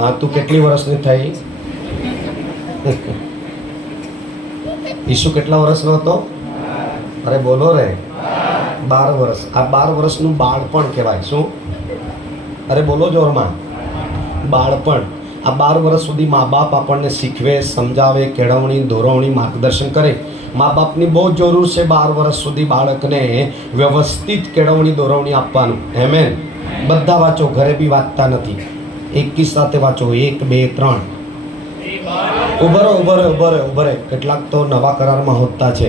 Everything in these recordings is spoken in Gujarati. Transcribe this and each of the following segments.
હા, તું કેટલી વર્ષની થઈ? ઈસુ કેટલા વર્ષનો હતો? અરે બોલો રે, 12 વર્ષ. આ 12 વર્ષનું બાળપણ કહેવાય. શું? અરે બોલો જોરમાં. બાળપણ. આ 12 વર્ષ સુધી મા બાપ આપણને શીખવે, સમજાવે, કેળવણી, દોરવણી, માર્ગદર્શન કરે. મા બાપની બહુ જરૂર છે 12 વર્ષ સુધી બાળકને વ્યવસ્થિત કેળવણી, દોરવણી આપવાનું. આમેન. બધા વાંચો, ઘરે બી વાંચતા નથી. એકી સાથે વાંચો. 1, 2, 3. ઉભો રહે. કેટલાક તો નવા કરારમાં હોતા છે.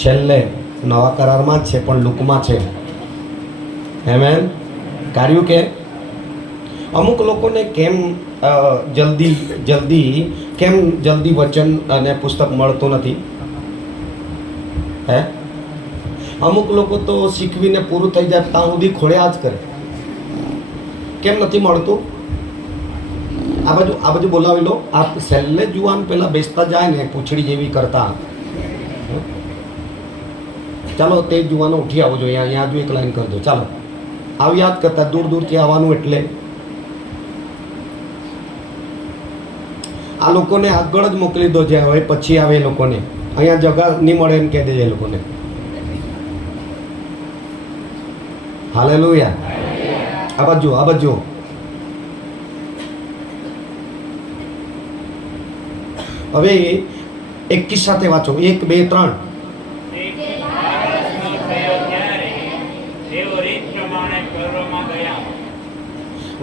છેલ્લે નવા કરારમાં જ છે પણ લુકમાં છે. આમેન. કાર્યું કે અમુક લોકોને કેમ જલ્દી વચન અને પુસ્તક મળતું નથી? હે, અમુક લોકો તો શીખવીને પૂરું થઈ જાય ત્યાં સુધી ખોળ્યા જ કરે. કેમ નથી મળતું? આ બાજુ બોલાવી લો. આ છેલ્લે જુવાન પેલા બેસતા જાય ને પૂંછડી જેવી કરતા. ચાલો તે જુવાનો ઉઠી આવો જોઈએ. અહીંયા જો એક લાઈન કરજો. ચાલો આવ યાદ કરતા. દૂરથી આવવાનું. એટલે આ લોકોને આગળ જ મોકલી દો. જે હવે પછી આવે એ લોકોને અહીંયા જગા નહીં મળે એમ કહી દેજે એ લોકોને. હાલેલુયા. આ બાજુ હવે એકી સાથે વાંચો. 1, 2, 3.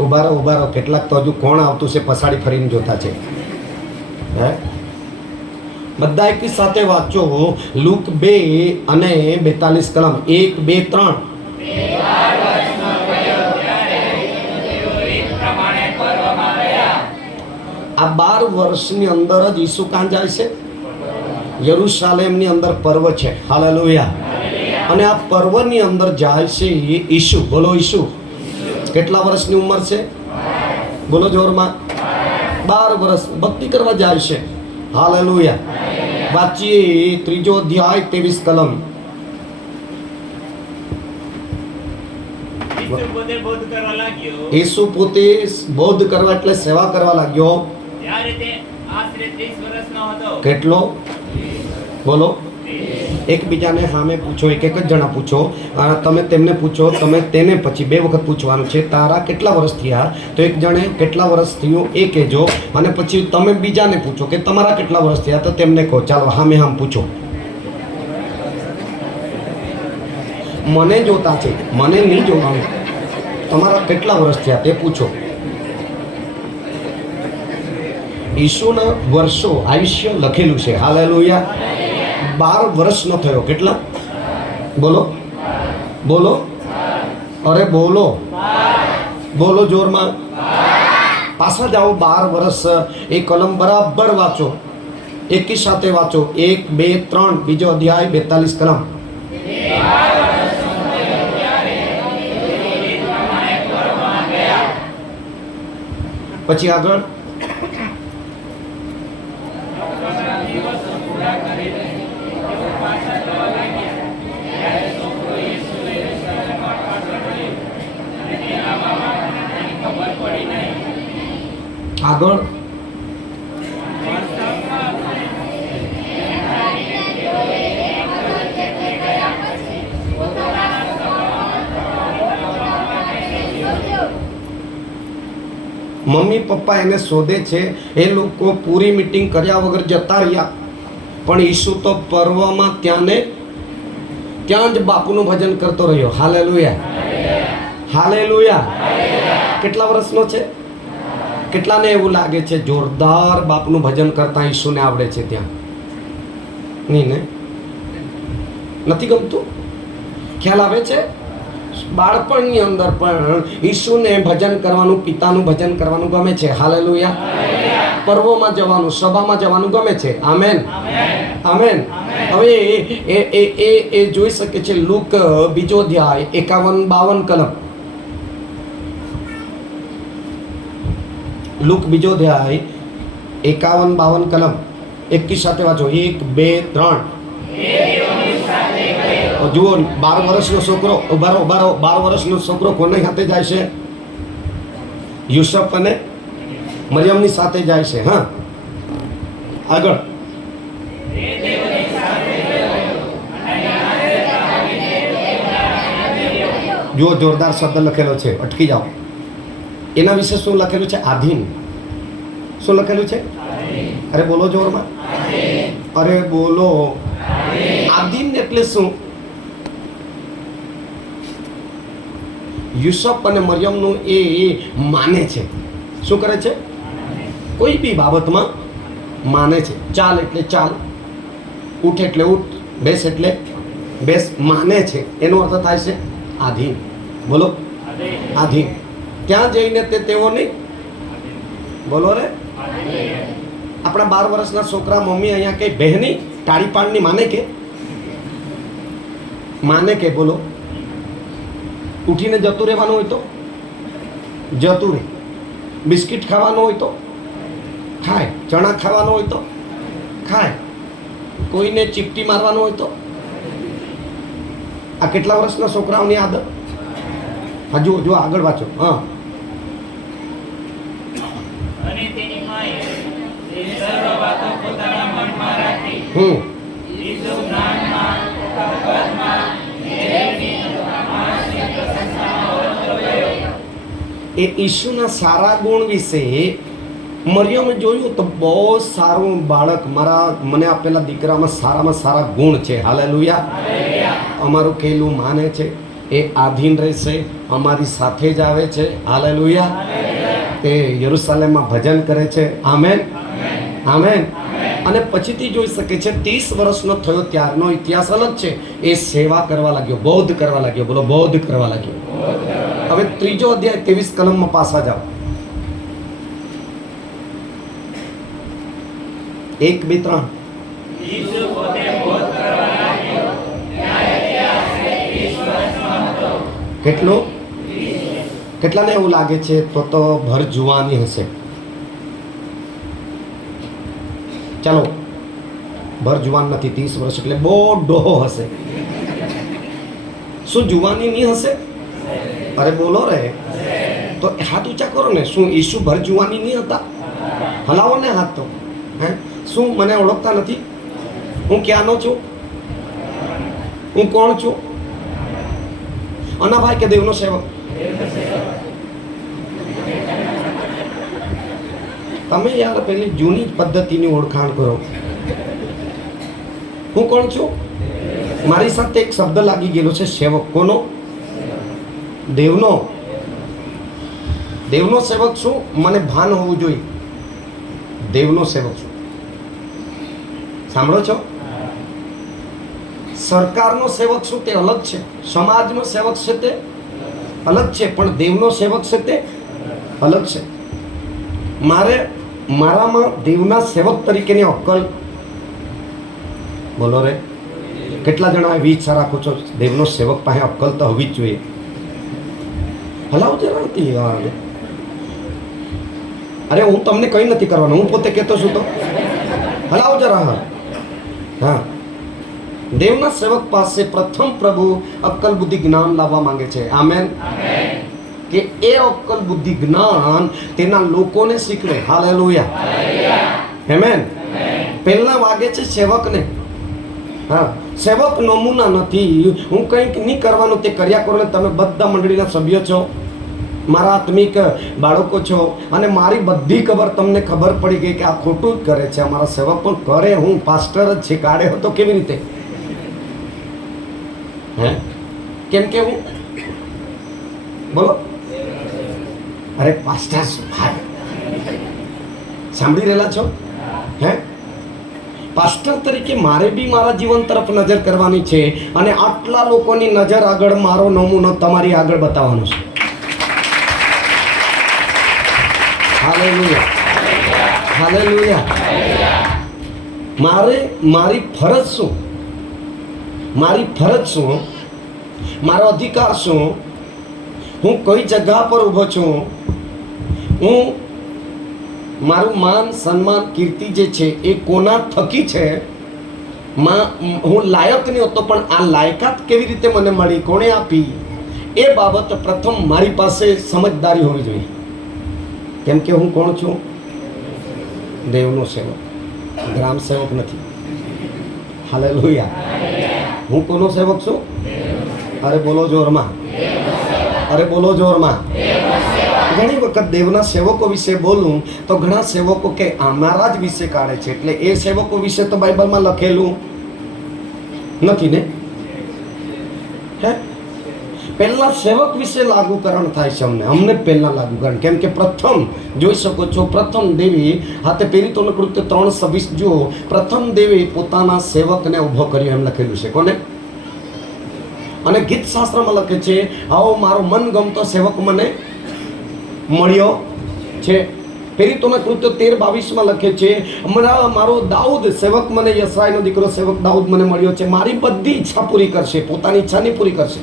ઉભા રહો. કેટલાક તો હજુ કોણ આવતું છે પછાડી ફરીને જોતા છે. હે, બધા એકી સાથે વાંચો. લુક 2 અને 42 કલમ. 1, 2, 3. આ 12 વર્ષની અંદર જ ઈસુ કાં જાય છે? યરુશાલેમની અંદર પર્વ છે. હાલેલુયા. અને આ પર્વની અંદર જાય છે ઈસુ. બોલો ઈસુ. કેટલા વર્ષની ઉંમર છે? બોલો જોરમાં. 12 વર્ષ ભક્તિ કરવા જાય છે. હાલેલુયા. વાંચીએ 3 અધ્યાય 23 કલમ. ઈસુ પોતે બોધ કરવા એટલે સેવા કરવા લાગ્યો. કેટલો? બોલો. એકબીજાને સામે પૂછો. એક જ જણા પૂછો. તમે તેમને પૂછો, તમે તેને પછી 2 વખત પૂછવાનું છે. તારા કેટલા વર્ષ થયા? તો એક જણે કેટલા વર્ષ થયું એ કહેજો. અને પછી તમે બીજાને પૂછો કે તમારા કેટલા વર્ષ થયા? તો તેમને કહો. ચાલો સામે પૂછો. મને જોતા છે, મને નહીં જોવાનું. તમારા કેટલા વર્ષ થયા તે પૂછો. ઈસુના વર્ષો, આયુષ્ય લખેલું છે. હાલેલુયા. 12 વર્ષનો થયો. કેટલા? બોલો. અરે બોલો જોરમાં. પાછા જાઓ. 12 વર્ષ. એ કલમ બરાબર વાંચો. એકી સાથે વાંચો. 1, 2, 3. બીજો અધ્યાય 42 કલમ. પછી આગળ. આગળ. મમ્મી પપ્પા એને શોધે છે. એ લોકો પૂરી મીટિંગ કર્યા વગર જતા રહ્યા. પણ ઈસુ તો પર્વમાં ત્યાં જ બાપુનું ભજન કરતો રહ્યો. હાલેલુયા. કેટલા વર્ષનો છે? કેટલાને એવું લાગે છે જોરદાર બાપનું ભજન કરતા ઈસુને આવડે છે? ત્યાં નહીં ને? નથી ગમતું? ખ્યાલ આવે છે? બાળપણની અંદર પણ ઈસુને ભજન કરવાનું, પિતાનું ભજન કરવાનું ગમે છે. હાલેલુયા. પર્વોમાં જવાનું, સભામાં જવાનું ગમે છે. આમેન. હવે એ જોઈ શકે છે. લુક 2 અધ્યાય 51-52 કલમ. લુક 2 અધ્યાય 51-52 કલમ. એકી સાથે વાંચો. 1, 2, 3. જુઓ. 12 વર્ષનો છોકરો. ઉભા રહો. 12 વર્ષનો છોકરો કોને સાથે જાય છે? યુસુફ અને મરિયમની સાથે જાય છે. હા, આગળ. જો જોરદાર શબ્દ લખેલો છે, અટકી જાઓ. એના વિશે શું લખેલું છે? આધીન. શું લખેલું છે? અરે બોલો જોરમાં. અરે બોલો. આધીન એટલે શું? યુસુફ અને મરિયમનું એ માને છે. શું કરે છે? કોઈ બી બાબતમાં માને છે. ચાલ એટલે ચાલ, ઉઠ એટલે ઉઠ, બેસ એટલે બેસ. માને છે એનો અર્થ થાય છે આધીન. બોલો, આધીન. ક્યાં જઈને તેઓ નહીં બોલો રે. આપણા 12 વર્ષના છોકરા મમ્મી અહીંયા કઈ બહેની ટાળી પાડની માને કે બોલો. ઉઠીને જતું રહેવાનું હોય તો જતું રહે. બિસ્કિટ ખાવાનું હોય તો ખાય. ચણા ખાવાનું હોય તો ખાય. કોઈને ચીપટી મારવાનું હોય તો. આ કેટલા વર્ષના છોકરાઓની આદત? હજુ જો આગળ વાંચો. હા. અને તેની માએ તે સર્વ વાતો પોતાના મનમાં રાખી. ઈસુ જ્ઞાનમાં, ભગવતમાં, મેળવી માણસની પ્રશંસામાં વધતો ગયો. એ ઈસુના સારા ગુણ વિશે મરિયમે જોયું તો બહુ સારું બાળક, મને આપેલા દીકરામાં સારામાં સારા ગુણ છે. હાલેલુયા. અમારું કહેલું માને છે, એ આધીન રહેશે, અમારી સાથે જ આવે છે. હાલેલુયા. તે યરુશલેમમાં ભજન કરે છે. Amen, amen. અને પછીથી જોઈ શકે છે 30 વર્ષનો થયો ત્યારનો ઇતિહાસ અલગ છે. એ સેવા કરવા લાગ્યો, બૌદ્ધ કરવા લાગ્યો. બોલો, બૌદ્ધ કરવા લાગ્યો. હવે 3 અધ્યાય 23 કલમમાં પાછા જાઓ. 1, 2, 3. ઈસુ પોતે બોધ કરવા લાગ્યો. ત્યારે તે આશરે 30 વર્ષનો હતો. કેટલું? કેટલાને એવું લાગે છે તો ભર જુવાની હશે? ચાલો, ભર જુવાન નથી. 30 વર્ષ એટલે બહુ ડોહો હશે. શું જુવાની નહીં હશે? અરે બોલો રે. તો હાથ ઊંચા કરો ને. શું ઈસુ ભર જુવાની નહીં હતા? હલાવો ને હાથ તો. હે, શું મને ઓળખતા નથી? હું ક્યાંનો છું? હું કોણ છું? અનાભાઈ કે દેવનો સેવક? તમે યાર પેલી જૂની પદ્ધતિની ઓળખાણ કરો. હું કોણ છું? મારી સાથે એક શબ્દ લાગી ગયેલો છે, સેવક. કોનો? દેવનો. દેવનો સેવક શું? મને ભાન હોવું જોઈએ. દેવનો સેવક છું. સાંભળો છો? સરકારનો સેવક શું? તે અલગ છે. સમાજનો સેવક છે તે અલગ છે. પણ દેવનો સેવક છે તે અલગ છે. મારામાં દેવના સેવક તરીકેની અક્કલ, બોલો રે. કેટલા જણા એવી ઈચ્છા રાખો છો દેવનો સેવક પાસે અક્કલ તો હોવી જ જોઈએ? હલાવ જરા નથી યાર. અરે હું તમને કંઈ નથી કરવાનું, હું પોતે કહેતો છું તો હલાવ જરા. હા, દેવના સેવક પાસે પ્રથમ પ્રભુ અક્કલ બુદ્ધિ જ્ઞાન લાવવા માંગે છે. આમેન. કે એ અક્કલ બુદ્ધિ જ્ઞાન તેના લોકોને શીખવે. હાલેલુયા. આમેન. પહેલા વાગે છે સેવકને. હા, સેવક નમૂના નથી. હું કંઈક નહીં કરવાનું તે કર્યા કરો ને. તમે બધા મંડળીના સભ્યો છો, મારા આત્મિક બાળકો છો, અને મારી બધી તમને ખબર પડી ગઈ કે આ ખોટું જ કરે છે. અમારા સેવક પણ કરે. હું પાસ્ટર જ છે. કાઢે હતો કેવી રીતે? હે, કેમ કે હું બોલો. અરે પાસ્ટર ભાઈ, સાંભળી રહેલા છો? હે, પાસ્ટર તરીકે મારે બી મારા જીવન તરફ નજર કરવાની છે. અને આટલા લોકોની નજર આગળ મારો નમૂનો તમારી આગળ બતાવવાનો છે. Hallelujah, hallelujah. મારી ફરજ શું? મારી ફરજ શું? મારો અધિકાર શું? હું કઈ જગ્યા પર ઊભો છું? હું મારું માન સન્માન કીર્તિ જે છે એ કોના થકી છે? હું લાયક નહીં હોતો, પણ આ લાયકાત કેવી રીતે મને મળી, કોણે આપી? એ બાબત પ્રથમ મારી પાસે સમજદારી હોવી જોઈએ. કેમ કે હું કોણ છું? દેવનો સેવક, ગ્રામ સેવક નથી. હાલેલુયા. હું કોનો સેવક છું? અરે બોલો જોરમાં, અરે બોલો જોરમાં. ઘણી વખત દેવના સેવકો વિશે બોલું તો ઘણા સેવકો કે અમારા જ વિશે કાઢે છે, એટલે એ સેવકો વિશે તો બાઇબલમાં લખેલું નથી ને. હે, પહેલા સેવક વિશે લાગુકરણ થાય છે. અમને પહેલા લાગુકરણ, કેમ કે પ્રથમ જોઈ શકો છો, પ્રથમ દેવી હાથે પેરિતોનું કૃત્ય 3:26 જુઓ. પ્રથમ દેવી પોતાના સેવકને ઊભો કર્યો એમ લખેલું છે. કોને? અને ગીત શાસ્ત્રમાં લખે છે, આવો મારો મનગમતો સેવક મને મળ્યો છે. પેરિતોના કૃત્ય 13:22 લખે છે, મારો દાઉદ સેવક મને, યસાઈનો દીકરો સેવક દાઉદ મને મળ્યો છે. મારી બધી ઈચ્છા પૂરી કરશે, પોતાની ઈચ્છા નહીં પૂરી કરશે.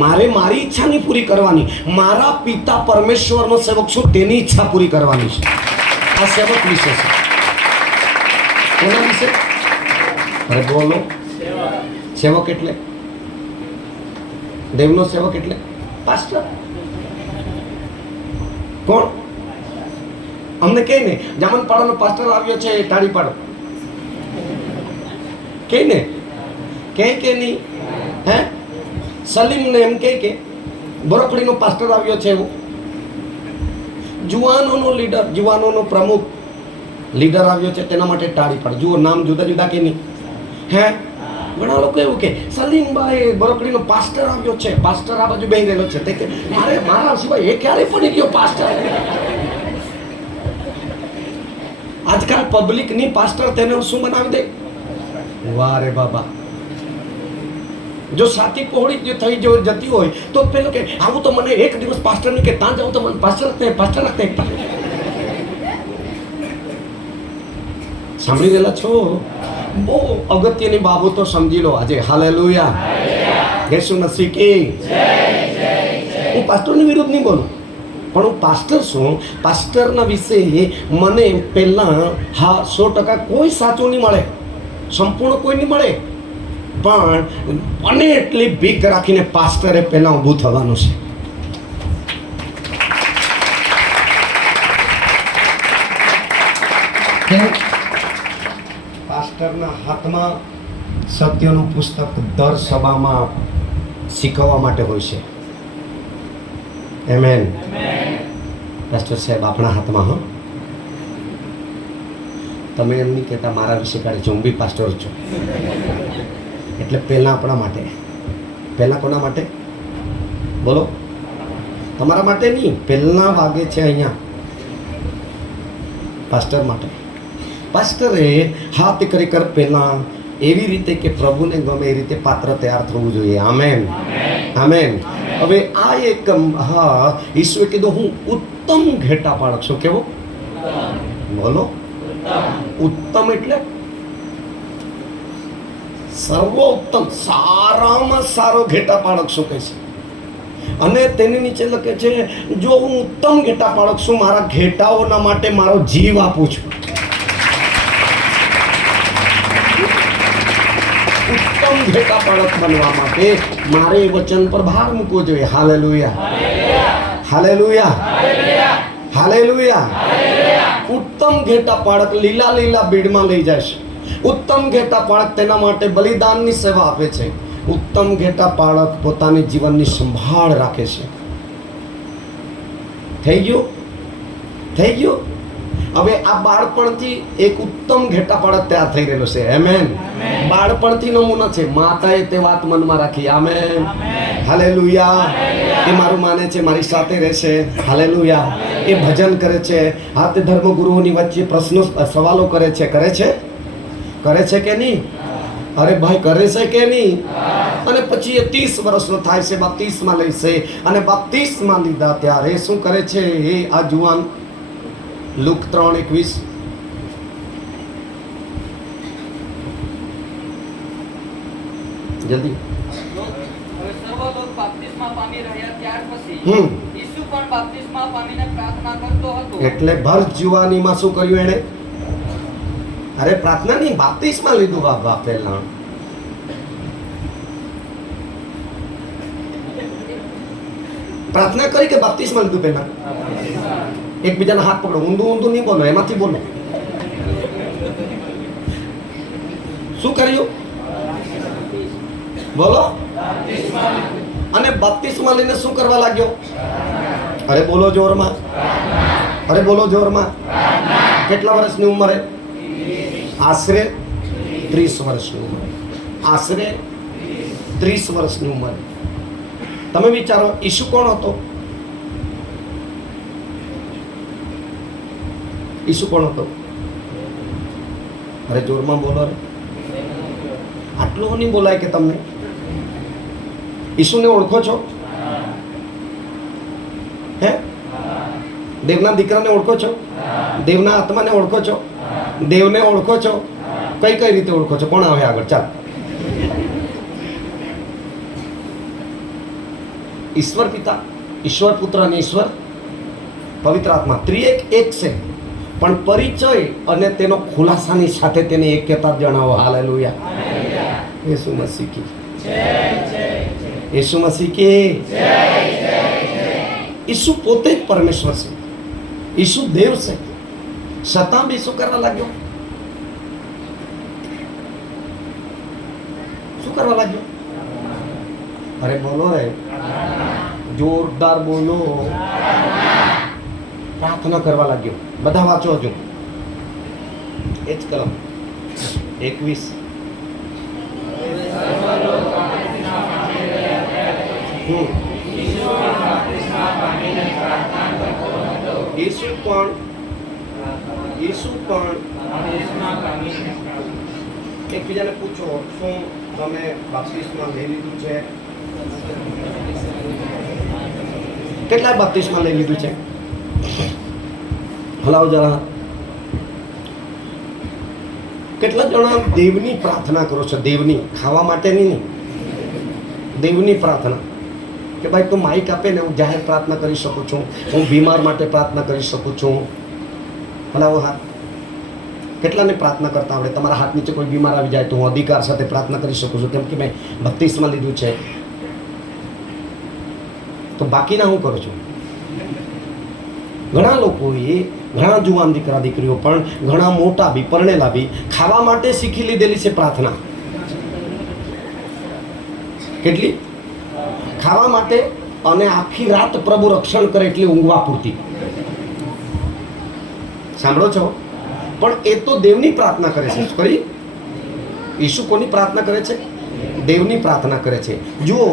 મારે મારી ઈચ્છા નહીં પૂરી કરવાની, મારા પિતા પરમેશ્વરનો સેવક છું, તેની ઈચ્છા પૂરી કરવાની છે. આ સેવક વિશે છે. કોના વિશે? અરે બોલો. સેવક એટલે દેવનો સેવક એટલે પાસ્ટર. કોણ? અમને કહે ને, જામનપાડાનો પાસ્ટર આવ્યો છે, તાળી પાડો. કહે ને, કે નહીં? હે, સલીમને એમ કે બરકડીનો પાસ્ટર આવ્યો છે. એવો જુવાનોનો લીડર, જુવાનોનો પ્રમુખ લીડર આવ્યો છે, તેના માટે તાળી પાડો. જુઓ, નામ જુદા જુદા કે નહીં? હે, ઘણા લોકો એવું કે સલીમભાઈ બરકડીનો પાસ્ટર આવ્યો છે. પાસ્ટર આ બાજુ બેહી રહેલો છે, તે કે મારે મારા સિવાય એ ક્યારે પડી ગયો પાસ્ટર. આજકાલ પબ્લિકની પાસ્ટર તેને શું બનાવી દે? વાહ રે બાબા. જો સાથી પહોળી જો થઈ જતી હોય તો પેલો કે આવું તો મને એક દિવસ પાસ્ટર નહીં, કે ત્યાં જાઉં તો મને પાસ્ટર રાખતે. સાંભળી ગયેલા છો? બહુ અગત્યની બાબતો સમજી લો આજે. હાલેલુયા. યેસુ મસીહ કી જય. હું પાસ્ટરની વિરુદ્ધ નહીં બોલું, પણ હું પાસ્ટર છું. પાસ્ટરના વિશે મને પહેલાં 100% કોઈ સાચું નહીં મળે, સંપૂર્ણ કોઈ નહીં મળે, પણ મને એટલી બીક રાખીને પાસ્ટરે પહેલાં ઊભું થવાનું છે. પાસ્ટરના હાથમાં સત્યનું પુસ્તક દર સભામાં શીખવવા માટે હોય છે. આમેન. પાસ્ટર સાહેબ આપણા હાથમાં. હા, તમે એમ નહીં કહેતા મારા વિશે કાઢે છે, હું બી પાસ્ટર છું. એટલે પહેલાં આપણા માટે. પહેલાં કોના માટે? બોલો. તમારા માટે નહીં, પહેલાં વાગે છે અહીંયા પાસ્ટર માટે. પાસ્ટરે હાથ કરી કર પહેલાં એવી રીતે કે પ્રભુને ગમે એ રીતે પાત્ર તૈયાર થવું જોઈએ. Amen, amen. હવે આ એક ઈશ્વરે કીધું હું ઉત્તમ ઘેટા પાડક છું. કેવો? બોલો. ઉત્તમ એટલે સર્વોત્તમ, સારામાં સારો ઘેટા પાડક શું કહે છે? અને તેની નીચે લખે છે, જો હું ઉત્તમ ઘેટા પાડક છું, મારા ઘેટાઓના માટે મારો જીવ આપું છું. ઉત્તમ ઘેટા પાડક બનવા માટે મારે એ વચન પર ભાર મૂકવો જોઈએ. Hallelujah, hallelujah, hallelujah. ઉત્તમ ઘેટા પાડક લીલા લીલા બીડમાં લઈ જાય છે. ઉત્તમ ઘેટા પાડક તેના માટે બલિદાનની સેવા આપે છે. ઉત્તમ ઘેટા પાડક પોતાની જીવનની સંભાળ રાખે છે. થઈ ગયું? થઈ ગયું? હવે આ બાળપણથી એક ઉત્તમ ઘેટા પાડક તૈયાર થઈ રહેલો છે. આમેન. બાળપણથી નમૂના છે. માતાએ તે વાત મનમાં રાખી. Amen, hallelujah. એ મારું માને છે, મારી સાથે રહેશે. હાલેલુયા. એ ભજન કરે છે. આ તે ધર્મગુરુઓની વચ્ચે પ્રશ્નો સવાલો કરે છે. કરે છે? કરે છે કે નહીં? અરે ભાઈ, કરે છે કે નહીં? અને પછી એ 30 વર્ષનો થાય છે, બાપ્તિસ્મા લે છે. અને બાપ્તિસ્મા લીધા ત્યારે શું કરે છે એ આ જુવાન? લુક 3:21. જલ્દી. હવે સર્વ લોક બાપ્તિસ્મા પામી રહ્યા ત્યાર પછી ઈસુ પણ બાપ્તિસ્મા પામીને પ્રાર્થના કરતો હતો. એટલે ભર જુવાનીમાં શું કર્યું એણે? અરે પ્રાર્થના નહીં, બાપ્તિસ્મા લીધું. બાપા પહેલા પ્રાર્થના કરી કે બાપ્તિસ્મા લીધું? પહેલા એકબીજાના હાથ પકડો, ઊંધું ઊંધું નહીં બોલો, એમાંથી બોલો. શું કર્યું બોલો? અને બપ્તિસ્મા લઈને શું કરવા લાગ્યો? અરે બોલો જોરમાં, અરે બોલો જોરમાં. કેટલા વર્ષની ઉંમરે? આશરે 30 વર્ષની ઉંમરે. આશરે 30 વર્ષની ઉંમરે. તમે વિચારો, ઈસુ કોણ હતો? ઈસુ કોણ હતો? અરે જોરમાં બોલો રે. આટલું નહીં બોલાય કે તમને? ઈસુને ઓળખો છો? હે? દેવના દીકરાને ઓળખો છો? દેવના આત્માને ઓળખો છો? દેવને ઓળખો છો? કઈ કઈ રીતે ઓળખો છો? કોણ આવે આગળ? ચાલ. ઈશ્વર પિતા, ઈશ્વર પુત્ર અને ઈશ્વર પવિત્ર આત્મા ત્રિએક એક છે, પણ પરિચય અને તેનો ખુલાસાની સાથે તેને એક્યતા જણાવો. હાલેલુયા. યેસુ મસીહ કી યેસુ મસીહ કી. ઈસુ પોતે જ પરમેશ્વર છે, ઈસુ દેવ છે, છતાં બી શું કરવા લાગ્યો? શું કરવા લાગ્યો? અરે બોલો રે, જોરદાર બોલો. પ્રાર્થના કરવા લાગ્યો. બધા વાંચો હજુ એ જ કલમ 21. ઈસુ પણ એકબીજાને પૂછો, શું તમે બાપ્તિસ્મા લઈ લીધું છે? કેટલા બાપ્તિસ્મા લઈ લીધું છે? હલાવો જરા. કેટલા જણા દેવની પ્રાર્થના કરો છો? દેવની, ખાવા માટેની નહીં, દેવની પ્રાર્થના. કે ભાઈ તું માઇક આપે ને હું જાહેર પ્રાર્થના કરી શકું છું, હું બીમાર માટે પ્રાર્થના કરી શકું છું. હલાવો હાથ. કેટલાને પ્રાર્થના કરતા આવડે? તમારા હાથ નીચે કોઈ બીમાર આવી જાય તો હું અધિકાર સાથે પ્રાર્થના કરી શકું છું, કેમ કે મેં બપ્તિસ્મા લીધું છે. તો બાકીના હું કરું છું? ઘણા લોકોએ, ઘણા જુવાન દીકરા દીકરીઓ પણ, ઘણા મોટા બી, પરણેલા બી ખાવા માટે શીખી લીધેલી છે પ્રાર્થના. કેટલી? ખાવા માટે, અને આખી રાત પ્રભુ રક્ષણ કરે એટલી ઊંઘવા પૂરતી. સાંભળો છો? પણ એ તો દેવની પ્રાર્થના કરે છે. કરી ઈસુ કોની પ્રાર્થના કરે છે? દેવની પ્રાર્થના કરે છે. જુઓ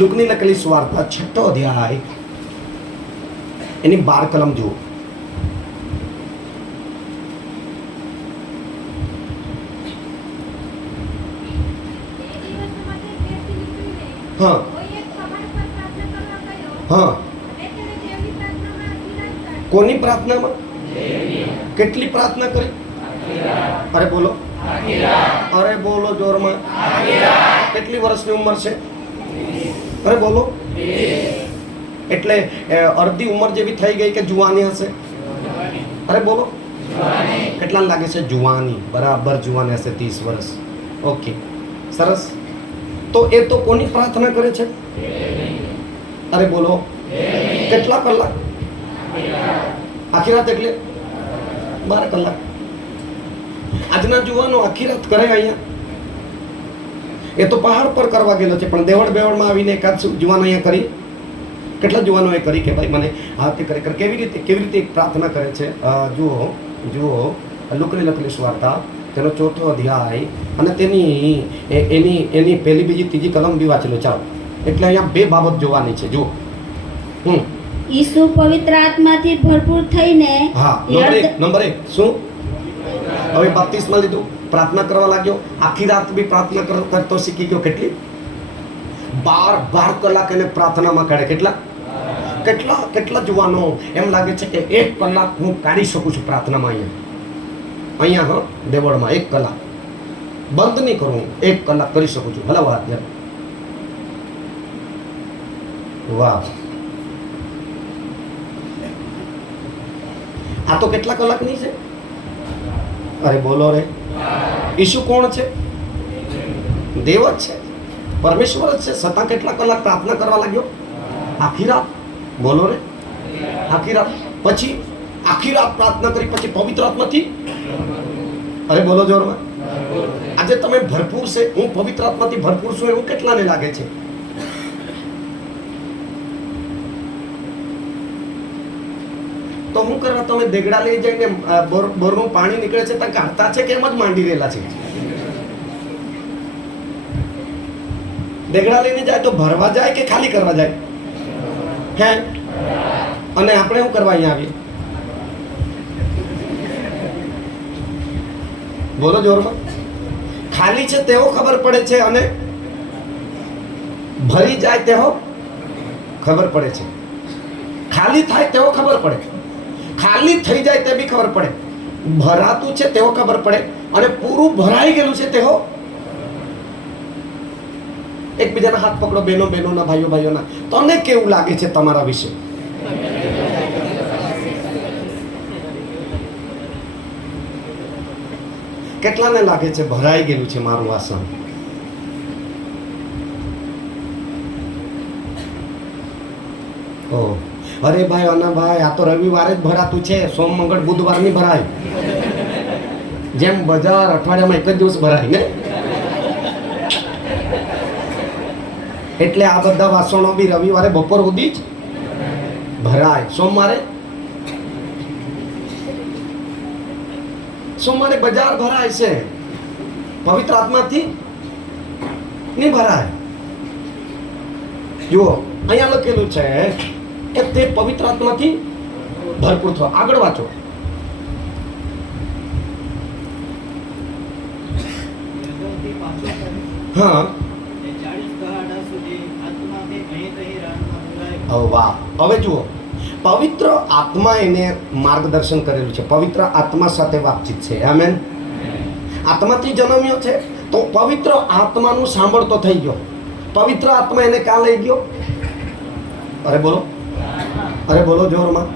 લુકની લખેલી સુવાર્તા 6 અધ્યાય એની 12 કલમ જુઓ. હા હા. કોની પ્રાર્થનામાં? કેટલી પ્રાર્થના કરી? અરે બોલો, અરે બોલો જોરમાં. કેટલી વર્ષની ઉંમર છે? અરે બોલો. એટલે અડધી ઉંમર જેવી થઈ ગઈ કે જુવાની હશે? અરે બોલો. કેટલા લાગે છે? જુવાની. બરાબર જુવાની હશે, 30 વર્ષ. ઓકે, સરસ. તો એ તો કોની પ્રાર્થના કરે છે? અરે બોલો. કેટલા કલાક? આખી રાત એટલે 12 કલાક. આજના જુવાનો આખી રાત કરે અહીંયા? એ તો પહાડ પર કરવા ગયેલો છે, પણ દેવળ બેવડમાં આવીને એકાદ જુવાનો અહીંયા કરી? કેટલા જુવાનોએ કરી કે ભાઈ મને આ તે કરે? કેવી રીતે એક પ્રાર્થના કરે છે? જુઓ લુકની લખેલી સુવાર્તા તેનો 4થો અધ્યાય અને એની પહેલી, બીજી, ત્રીજી કલમ બી વાંચેલો. ચાલો, એટલે અહીંયા 2 બાબત જોવાની છે. જુઓ. ઈસુ પવિત્ર આત્માથી ભરપૂર થઈને. હા, નંબર 1 શું? હવે બપ્તિસ્મા લીધું, પ્રાર્થના કરવા લાગ્યો, આખી રાત બી પ્રાર્થના કરતો શીખી ગયો. કેટલી? 12 કલાક એને પ્રાર્થનામાં કાઢે. કેટલા જુવાનો એમ લાગે છે કે 1 કલાક હું કાઢી શકું છું પ્રાર્થનામાં? અહીંયા હા, દેવળમાં 1 કલાક બંધ નહીં કરું, 1 કલાક કરી શકું છું. ભલે વાત યાર. વાહ. આ તો કેટલા કલાકની છે? અરે બોલો રે. ઈસુ કોણ છે? દેવ જ છે, પરમેશ્વર જ છે, છતાં કેટલા કલાક પ્રાર્થના કરવા લાગ્યો? આખી રાત. બોલો રે, આખી રાત. પછી આખી રાત પ્રાર્થના કરી પછી પવિત્ર આત્માથી અરે બોલો જોરમાં આજે તમે ભરપૂર છે, હું પવિત્ર આત્માથી ભરપૂર છું એવું કેટલાને લાગે છે? તો હું કરવા તમે દેગડા લઈ જઈને બોરનું પાણી નીકળે છે ત્યાં કાઢતા છે કે એમ જ માંડી રહેલા છે? દેગડા લઈને જાય તો ભરવા જાય કે ખાલી કરવા જાય? હે? અને આપણે શું કરવા અહીંયા આવીએ? બોલો જોરમાં. ખાલી છે તેવો ખબર પડે છે અને ભરી જાય તેવો ખબર પડે છે. ખાલી થાય તેવો ખબર પડે, ખાલી થઈ જાય તે બી ખબર પડે, ભરાતું છે તેવો ખબર પડે અને પૂરું ભરાઈ ગયેલું છે તેવો. એકબીજાના હાથ પકડો, બહેનો બહેનોના, ભાઈઓ ભાઈઓના. તમને કેવું લાગે છે તમારા વિશે? કેટલાને લાગે છે ભરાઈ ગયેલું છે મારું વાસણ? ઓ અરે ભાઈ અના ભાઈ, આ તો રવિવારે જ ભરાતું છે, સોમ મંગળ બુધવાર ની ભરાય. જેમ બજાર અઠવાડિયામાં એક જ દિવસ ભરાય ને, એટલે આ બધા વાસણો બી રવિવારે બપોર સુધી જ ભરાય. સોમવારે બજાર ભરાય છે, પવિત્ર આત્માથી નહીં ભરાય. જુઓ અહીંયા લખેલું છે કે તે પવિત્ર આત્માથી ભરપૂર થવા. આગળ વાંચો. હા, વાહ. હવે જુઓ, પવિત્ર આત્મા એને માર્ગદર્શન કરેલું છે, પવિત્ર આત્મા સાથે વાતચીત છે. આમેન. આત્માથી જન્મ્યો છે તો પવિત્ર આત્માનું સાંભળતો થઈ ગયો. પવિત્ર આત્મા એને ક્યાં લઈ ગયો? અરે બોલો, અરે બોલો જોરમાં.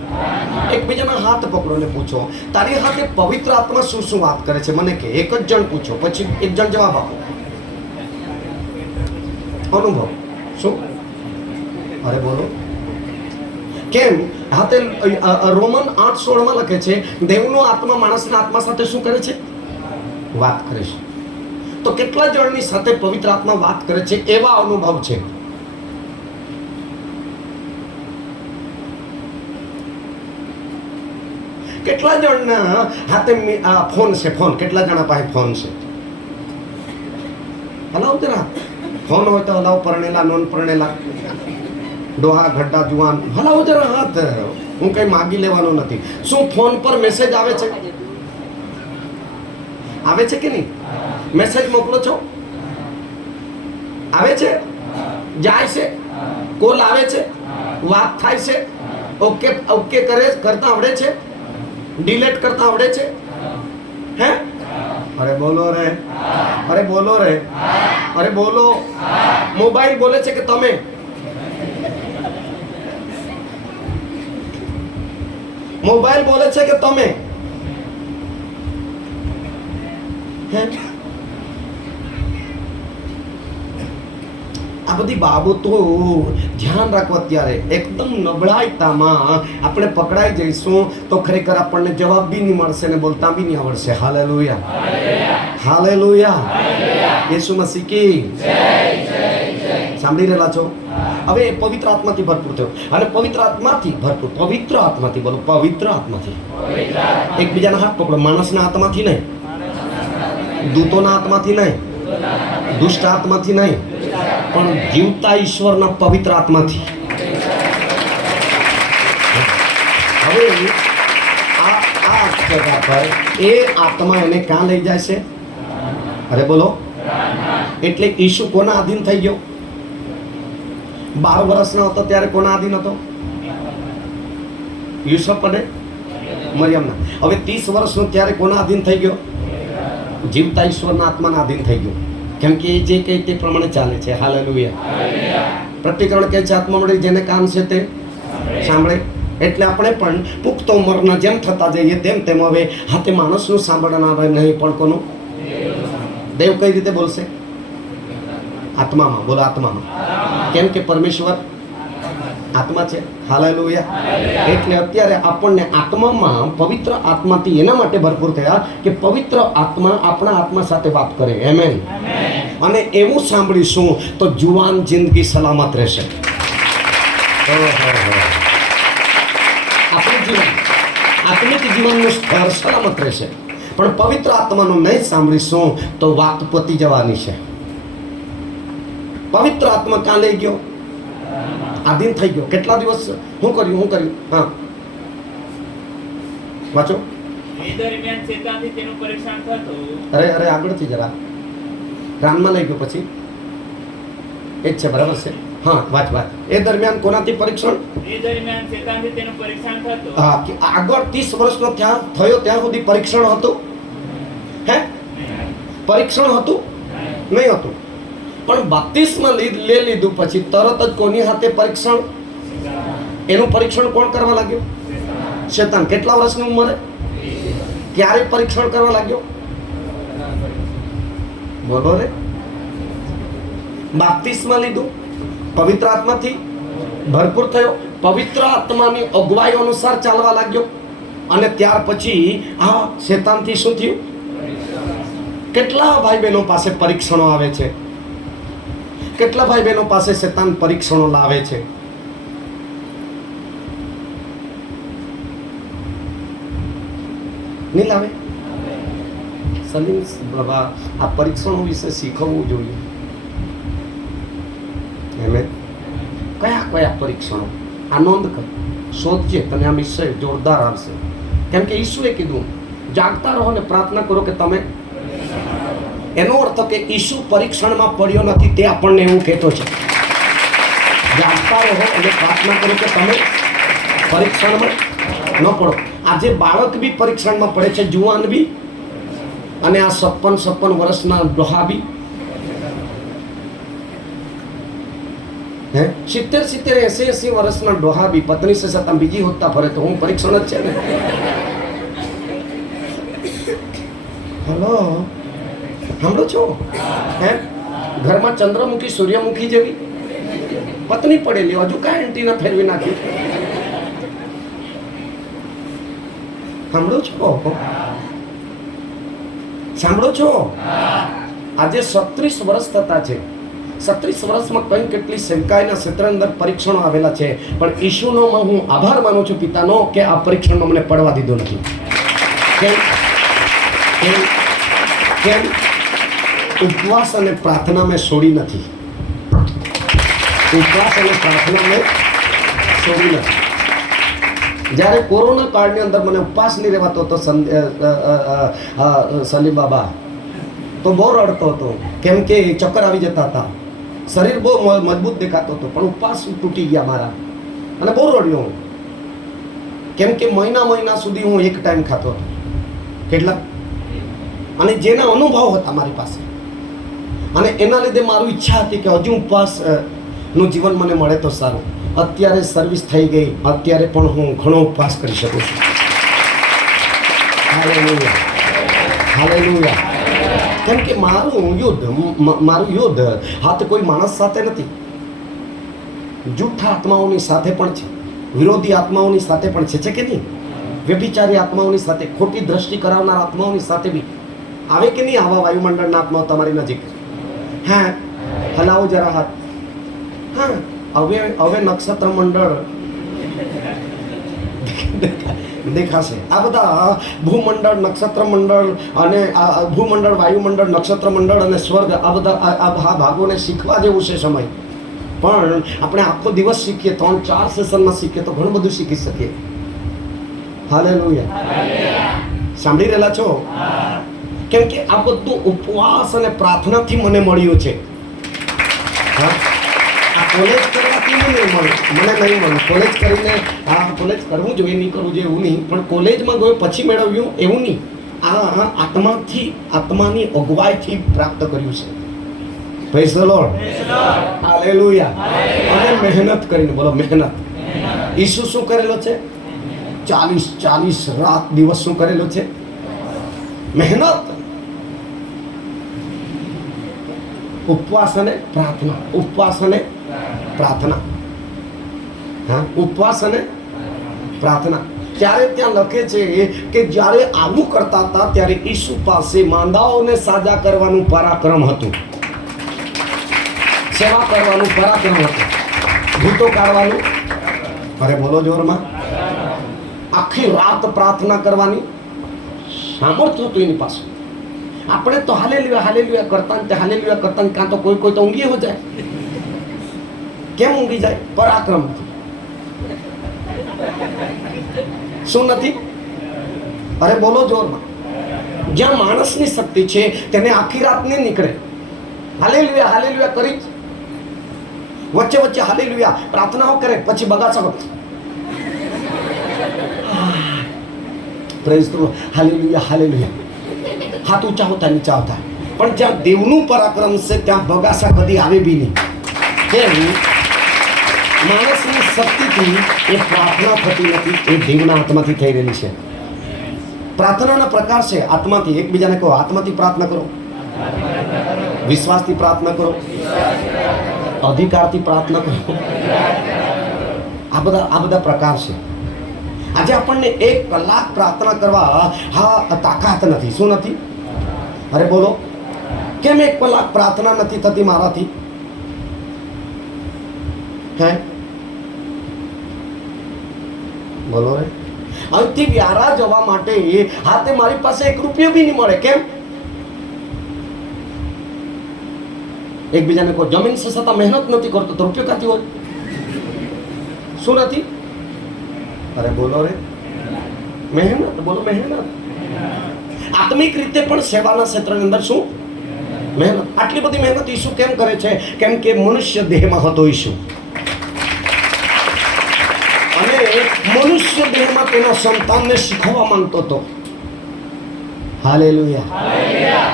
એકબીજાના હાથ પકડો ને પૂછો, તારી હાથે પવિત્ર આત્મા શું શું વાત કરે છે મને કે. એક જ જણ પૂછો, પછી એક જણ જવાબ આપો. અનુભવ શું? અરે બોલો. કેમ? હાથે રોમન 8:16 લખે છે દેવનો આત્મા માણસના આત્મા સાથે શું કરે છે? વાત કરે છે. તો કેટલા જણની સાથે પવિત્ર આત્મા વાત કરે છે એવા અનુભવ છે? કેટલા જણના હાથે ફોન છે? ફોન કેટલા જણા પાસે ફોન છે? હલાવ જરા. ફોન હોય તો હલાવ. પરણેલા, નોન પરણેલા, ડોહા, ગઢા, જુવાન, હલાવો જરા હાથ. હું કઈ માગી લેવાનો નથી. શું ફોન પર મેસેજ આવે છે? આવે છે કે નહીં? મેસેજ મોકલો છો? આવે છે? જાય છે? કોલ આવે છે? વાત થાય છે? ઓકે ઓકે કરતા આવડે છે? ડિલેટ કરતા આવડે છે? હે? અરે બોલો રે, અરે બોલો રે, અરે બોલો. મોબાઈલ બોલે છે કે તમે? મોબાઈલ બોલે છે કે તમે? આ બધી બાબતો ધ્યાન રાખો. અત્યારે એકદમ નબળાઈતામાં આપણે પકડાઈ જઈશું તો ખરેખર આપણને જવાબ બી નહીં મળશે ને બોલતા બી નહીં આવડશે. Hallelujah, hallelujah. યેસુ મસીહ કી જય. સાંભળી રહેલા છો? હવે પવિત્ર આત્માથી ભરપૂર થયો અને પવિત્ર આત્માથી ભરપૂર, પવિત્ર આત્માથી, બોલો પવિત્ર આત્માથી. એકબીજાના હાથ પકડો. માણસના આત્માથી નહીં, દૂતોના આત્માથી નહીં, દુષ્ટ આત્માથી નહીં, પણ જીવતા ઈશ્વરના પવિત્ર આત્માથી. હવે આ જગા પર એ આત્મા એને ક્યાં લઈ જાય છે? અરે બોલો. એટલે ઈસુ કોના આધીન થઈ ગયો? 12 વર્ષનો હતો ત્યારે કોના આધીન હતો? યુસુફ અને મરિયમના. હવે 30 વર્ષનો ત્યારે કોના આધીન થઈ ગયો? જીવતા ઈશ્વરના આત્માના આધીન થઈ ગયો. કેમ કે એ જે કહે તે પ્રમાણે ચાલે છે. હાલેલુયા. પ્રતિકરણ કહે છે આત્મા મળી જેને કાન છે તે સાંભળે. એટલે આપણે પણ પુખ્ત ઉંમરના જેમ થતા જઈએ તેમ તેમ હવે હાથે માણસનું સાંભળનાર નહીં પણ કોનું? દેવ કઈ રીતે બોલશે? આત્મામાં. બોલો આત્મામાં. કેમ કે પરમેશ્વર આત્મા છે. હાલેલુયા. એટલે અત્યારે આપણને આત્મામાં પવિત્ર આત્માથી એના માટે ભરપૂર થયા કે પવિત્ર આત્મા આપણા આત્મા સાથે વાત કરે. આમેન. અને એવું સાંભળીશું તો જુવાન જિંદગી સલામત રહેશે. આપણું જીવન આત્મિક જીવનનું સ્તર સલામત રહેશે. પણ પવિત્ર આત્માનું નહીં સાંભળીશું તો વાત પતી જવાની છે. પવિત્ર આત્મા ક્યાં લઈ ગયો? આધીન થઈ ગયો. કેટલા દિવસ શું કર્યું? હા, વાંચો. એ દરમિયાન શેતાનથી તેનું પરીક્ષણ થતું. અરે આગળથી જરા રાનમાં લઈ ગયો. પછી એ જ છે, બરાબર છે. હા, વાંચ. એ દરમિયાન કોનાથી પરીક્ષણ? એ દરમિયાન શેતાનથી તેનું પરીક્ષણ થતું. હા, કે આગળ 30 વર્ષનો ત્યાં થયો ત્યાં સુધી પરીક્ષણ હતું? હે, પરીક્ષણ હતું? નહીં હતું. પણ બત્તીસમાં લઈ લીધું પછી તરત જ કોની હાથે પરીક્ષણ? એનું પરીક્ષણ કોણ કરવા લાગ્યો? શેતાન. કેટલા વર્ષની ઉંમરે? ક્યારે પરીક્ષણ કરવા લાગ્યો? બોલો રે. બાપ્તિસ્મા લીધું, પવિત્ર આત્માથી ભરપૂર થયો, પવિત્ર આત્માની અગવાઈ અનુસાર ચાલવા લાગ્યો, અને ત્યાર પછી આ શેતાનથી શું થયું? કેટલા ભાઈ બહેનો પાસે પરીક્ષણો આવે છે? કેટલા ભાઈ બહેનો પાસે શેતાન પરીક્ષણો લાવે છે? નહીં લાવે? સલીમ બાબા આ પરીક્ષણો વિશે શીખવવું જોઈએ. એમ કયા પરીક્ષણો? આ નોંધ કર, શોધજે, તને આ વિષય જોરદાર આવશે. કેમ કે ઈસુએ કીધું જાગતા રહો ને પ્રાર્થના કરો કે તમે. એનો અર્થ કે ઈસુ પરીક્ષણમાં પડ્યો નથી, તે આપણને એવું કહેતો છે. જાગતા રહો અને પ્રાર્થના કરો કે તમે પરીક્ષણમાં ન પડો. આજે બાળક બી પરીક્ષણમાં પડે છે, જુવાન બી, અને આ 56 વર્ષના ડોહા બી. હે, 70 80 વર્ષના ડોહા બી પત્ની સે સતા બીજી હોતા ફરે તો હું પરીક્ષણ જ છે ને. હલો, સાંભળો છો? હે, ઘરમાં ચંદ્રમુખી સૂર્યમુખી જેવી પત્ની પડેલી, હજુ કાંઈ એન્ટીના ફેરવી નાખ્યું. સાંભળો છો? આજે 36 વર્ષ થતા છે. 36 વર્ષમાં કંઈ કેટલી શંકાયના ક્ષેત્ર અંદર પરીક્ષણો આવેલા છે, પણ ઈશુનો હું આભાર માનું છું પિતાનો કે આ પરીક્ષણનો મને પડવા દીધો નથી. કેમ? ઉપવાસ અને પ્રાર્થના મેં છોડી નથી. ઉપવાસ અને પ્રાર્થના મેં છોડી નથી. જ્યારે કોરોના કાળની અંદર મને ઉપવાસ નહીં રહેવાતો હતો સલીમ બાબા, તો બહુ રડતો હતો. કેમ કે ચક્કર આવી જતા હતા, શરીર બહુ મજબૂત દેખાતો હતો, પણ ઉપવાસ તૂટી ગયા મારા, અને બહુ રડ્યો હું. કેમ કે મહિના સુધી હું એક ટાઈમ ખાતો હતો. કેટલા? અને જેના અનુભવ હતા મારી પાસે, અને એના લીધે મારી ઈચ્છા હતી કે હજુ ઉપવાસ નું જીવન મને મળે તો સારું. અત્યારે સર્વિસ થઈ ગઈ, અત્યારે પણ હું ઘણો ઉપવાસ કરી શકું છું. હાલેલુયા. કેમ કે મારું યુદ્ધ હાથ કોઈ માણસ સાથે નથી, જૂઠા આત્માઓની સાથે પણ છે, વિરોધી આત્માઓની સાથે પણ છે કે નહીં? વ્યભિચારી આત્માઓની સાથે, ખોટી દ્રષ્ટિ કરાવનાર આત્માઓની સાથે બી આવે કે નહીં? આવા વાયુમંડળના આત્માઓ તમારી નજીક. હા, હલાવો જરા હાથ. હા, હવે નક્ષત્ર મંડળ દેખાશે. આ બધા ભૂમંડળ, નક્ષત્ર મંડળ, અને આ ભૂમંડળ, વાયુમંડળ, નક્ષત્ર મંડળ અને સ્વર્ગ, આ બધા આ ભાગોને શીખવા જેવું છે સમય. પણ આપણે આખો દિવસ શીખીએ, 3-4 સેશનમાં શીખીએ તો ઘણું બધું શીખી શકીએ. હાલેલુયા. સાંભળી રહેલા છો? કેમ કે આ બધું ઉપવાસ અને પ્રાર્થનાથી મને મળ્યું છે. હા, આ કોલેજ કરવાથી મને નહીં મળ્યું. કોલેજ કરીને કોલેજ કરવું જોઈએ, નહીં કરવું જોઈએ એવું નહીં, પણ કોલેજમાં ગયો પછી મેળવ્યું એવું નહીં. આ આત્માની અગવાઈથી પ્રાપ્ત કર્યું છે. Praise the lord. હાલેલુયા. અને મહેનત કરીને, બોલો મહેનત. ઈસુ શું કરેલો છે? 40 રાત દિવસ શું કરેલો છે? મહેનત. ઉપવાસ અને પ્રાર્થના. હા, ઉપવાસ અને પ્રાર્થના. ત્યારે ત્યાં લખે છે કે જ્યારે આવું કરતા હતા ત્યારે ઈસુ પાસે માંદાઓને સાજા કરવાનું પરાક્રમ હતું, સેવા કરવાનું પરાક્રમ હતું, ભૂતો કાઢવાનું, અરે બોલો જોરમાં, આખી રાત પ્રાર્થના કરવાની સામર્થ્ય હતું એની પાસે. આપણે તો હાલેલુયા કરતા ને હાલેલુયા કરતા ને કાં તો કોઈ તો ઊંઘી હો જાય. કેમ ઊંઘી જાય? પરાક્રમ. શું નથી? અરે બોલો જોરમાં. જ્યાં માણસની શક્તિ છે તેને આખી રાત નહીં નીકળે. હાલેલુયા કરી વચ્ચે વચ્ચે હાલેલુયા પ્રાર્થનાઓ કરે, પછી બગાસા પ્રેઝ ધ લોર્ડ, હાલેલુયા હાથ ઊંચા હોતા નીચા હોતા. પણ જ્યાં દેવનું પરાક્રમ છે ત્યાં બગાસા કદી આવે બી નહીં. કેમ? માણસની શક્તિથી એ પ્રાર્થના થતી નથી, એ દેવના આત્માથી થઈ રહેલી છે. પ્રાર્થનાના પ્રકાર છે આત્માથી. એકબીજાને કહો, આત્માથી પ્રાર્થના કરો, વિશ્વાસથી પ્રાર્થના કરો, અધિકારથી પ્રાર્થના કરો. આ બધા પ્રકાર છે. આજે આપણને 1 કલાક પ્રાર્થના કરવા તાકાત નથી. શું નથી? અરે બોલો, કેમ 1 કલાક પ્રાર્થના નથી થતી મારાથી? હે બોલો રે. અહીંથી વ્યારા જવા માટે હાથે મારી પાસે 1 રૂપિયો બી નહીં મળે. કેમ? એકબીજાને કોઈ જમીન છે છતાં મહેનત નથી કરતો તો રૂપિયો ક્યાંથી હોય? શું નથી? અરે બોલો રે, મહેનત. બોલો મહેનત. આત્મિક રીતે પણ સેવાના ક્ષેત્રની અંદર શું મહેનત? આટલી બધી મહેનત ઈસુ કેમ કરે છે? કેમ કે મનુષ્ય દેહમાં હતો ઈસુ, અને મનુષ્ય દેહમાં તેના સંતાનને શીખવવા માંગતો હતો. હાલેલુયા.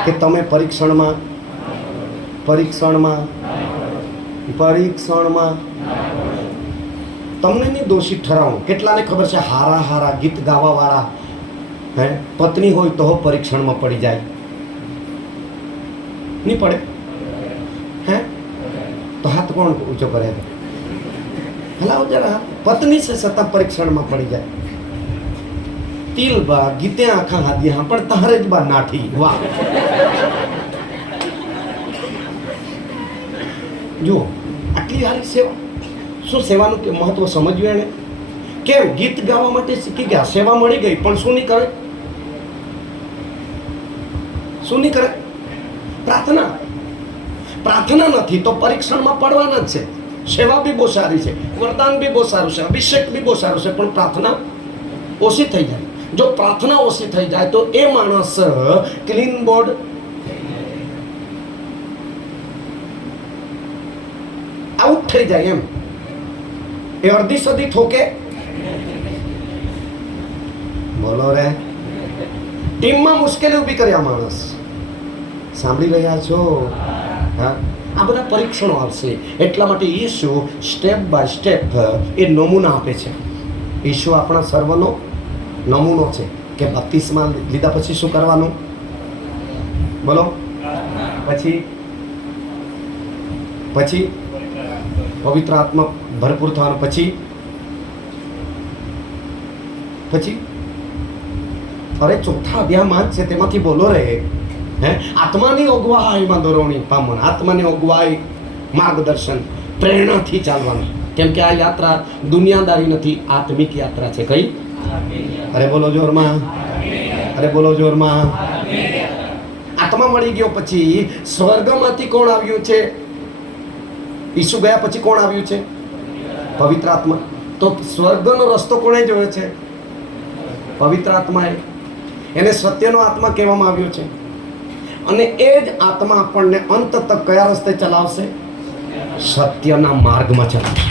કે તમે પરીક્ષણમાં તમને નહીં દોષી ઠરાવું. કેટલાને ખબર છે હારા ગીત ગાવા વાળા હે પત્ની હોય તો પરીક્ષણમાં પડી જાય? નહીં પડે? હે તો હાથ કોણ ઊંચો કરે? હલાવો જરા. પત્ની છે છતાં પરીક્ષણમાં પડી જાય. તિલ બા ગીતે આખા હાથિયા પણ તારે જ બા નાઠી. વાહ. જુઓ, આટલી સારી સેવા. શું સેવાનું મહત્વ સમજ્યું એને? કેમ? ગીત ગાવા માટે શીખી ગયા, સેવા મળી ગઈ, પણ શું નહીં કરે? શું નહીં કરે? પ્રાર્થના નથી તો પરીક્ષણમાં પડવાના જ છે. સેવા બી બહુ સારી છે, વરદાન બી બહુ સારું છે, અભિષેક બી બહુ સારું છે, પણ પ્રાર્થના ઓછી થઈ જાય. જો પ્રાર્થના ઓછી થઈ જાય તો એ માણસ ક્લીન બોર્ડ આઉટ થઈ જાય. એમ એ અડધી સદી ઠોકે. બોલો રે. ટીમમાં મુશ્કેલી ઊભી કરી આ માણસ. સાંભળી રહ્યા છો? હા, આ બધા પરીક્ષણો આવશે. એટલા માટે ઈસુ સ્ટેપ બાય સ્ટેપ એ નમૂના આપે છે. ઈસુ આપણા સર્વનો નમૂનો છે કે બપ્તિસ્મા લીધા પછી શું કરવાનું? બોલો. પછી પવિત્ર આત્મા ભરપૂર થવાનું. પછી અરે ચોથા અધ્યાયમાં જ છે, તેમાંથી બોલો રે. હે આત્માની અગવાઈમાં દોરવણી પામવાનું. આત્માની અગવાઈ, માર્ગદર્શન, પ્રેરણાથી ચાલવાનું. કેમ કે આ યાત્રા દુનિયાદારી નથી, આત્મિક યાત્રા છે. કઈ? અરે બોલો જોરમાં. અરે બોલો જોરમાં. આત્મા મળી ગયો પછી સ્વર્ગમાંથી કોણ આવ્યું છે? ઈસુ ગયા પછી કોણ આવ્યું છે? પવિત્ર આત્મા. તો સ્વર્ગનો રસ્તો કોણે જોયો છે? પવિત્ર આત્માએ. એને સત્યનો આત્મા કહેવામાં આવ્યો છે. અને એ જ આત્મા આપણને અંત તક કયા રસ્તે ચલાવશે? સત્યના માર્ગમાં ચલાવશે.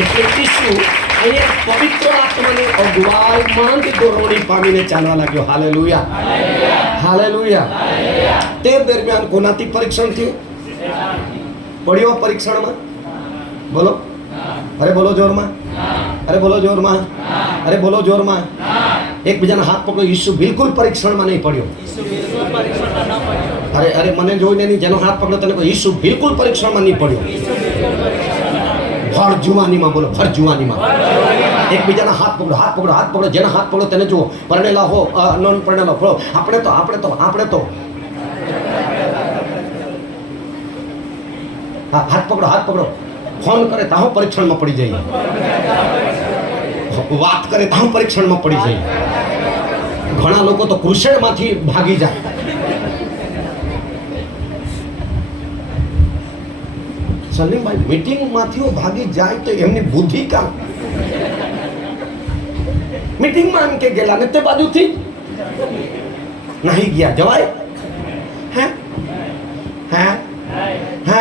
એટલે ઈસુ અહીંયા પવિત્ર આત્માની અગવાઈમાં જ દોરવણી પામીને ચાલવા લાગ્યો. Hallelujah, hallelujah. તે દરમિયાન કોનાથી પરીક્ષણ થયું? પડ્યો પરીક્ષણમાં? બોલો. અરે બોલો જોરમાં. અરે બોલો જોરમાં. અરે બોલો જોરમાં. એકબીજાના હાથ પકડો. ઈસુ બિલકુલ પરીક્ષણમાં નહીં પડ્યો. અરે મને જોઈને નહીં, જેનો હાથ પકડો તને કહો ઈસુ બિલકુલ પરીક્ષણમાં નહીં પડ્યો. ભર જુવાનીમાં બોલો, ભર જુવાનીમાં. એકબીજાના હાથ પકડો, હાથ પકડો, હાથ પકડો. જેના હાથ પકડો તેને જુઓ, પરણેલા હો નોન પરણેલા હો. આપણે તો હાથ પકડો, હાથ પકડો. ફોન કરે તાહો પરીક્ષણમાં પડી જઈએ, વાત કરે તાહો પરીક્ષણમાં પડી જઈએ. ઘણા લોકો તો ક્રુસેડમાંથી ભાગી જાય. સલીમભાઈ મીટિંગમાંથી ભાગી જાય તો એમની બુદ્ધિ કામ. મીટિંગમાં એમ કે ગયેલા ને તે બાજુથી નહીં ગયા, જવાય? હે હે હે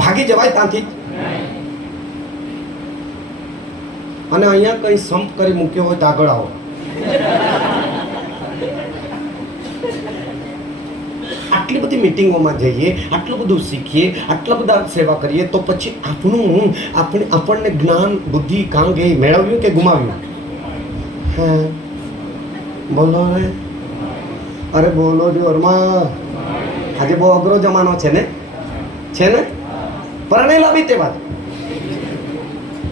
ભાગી જવાય ત્યાંથી. અને અહીંયા કઈ સંપ કરી મૂક્યો હોય તો આગળ આવો. આટલી બધી મીટિંગોમાં જઈએ, આટલું બધું શીખીએ, આટલા બધા સેવા કરીએ, તો પછી આપણને જ્ઞાન બુદ્ધિ કાં ગઈ, મેળવ્યું કે ગુમાવ્યું? હે બોલો રે, અરે બોલો જોરમાં. આજે બહુ અઘરો જમાનો છે ને, છે ને? પરણેલા બી તે વાત,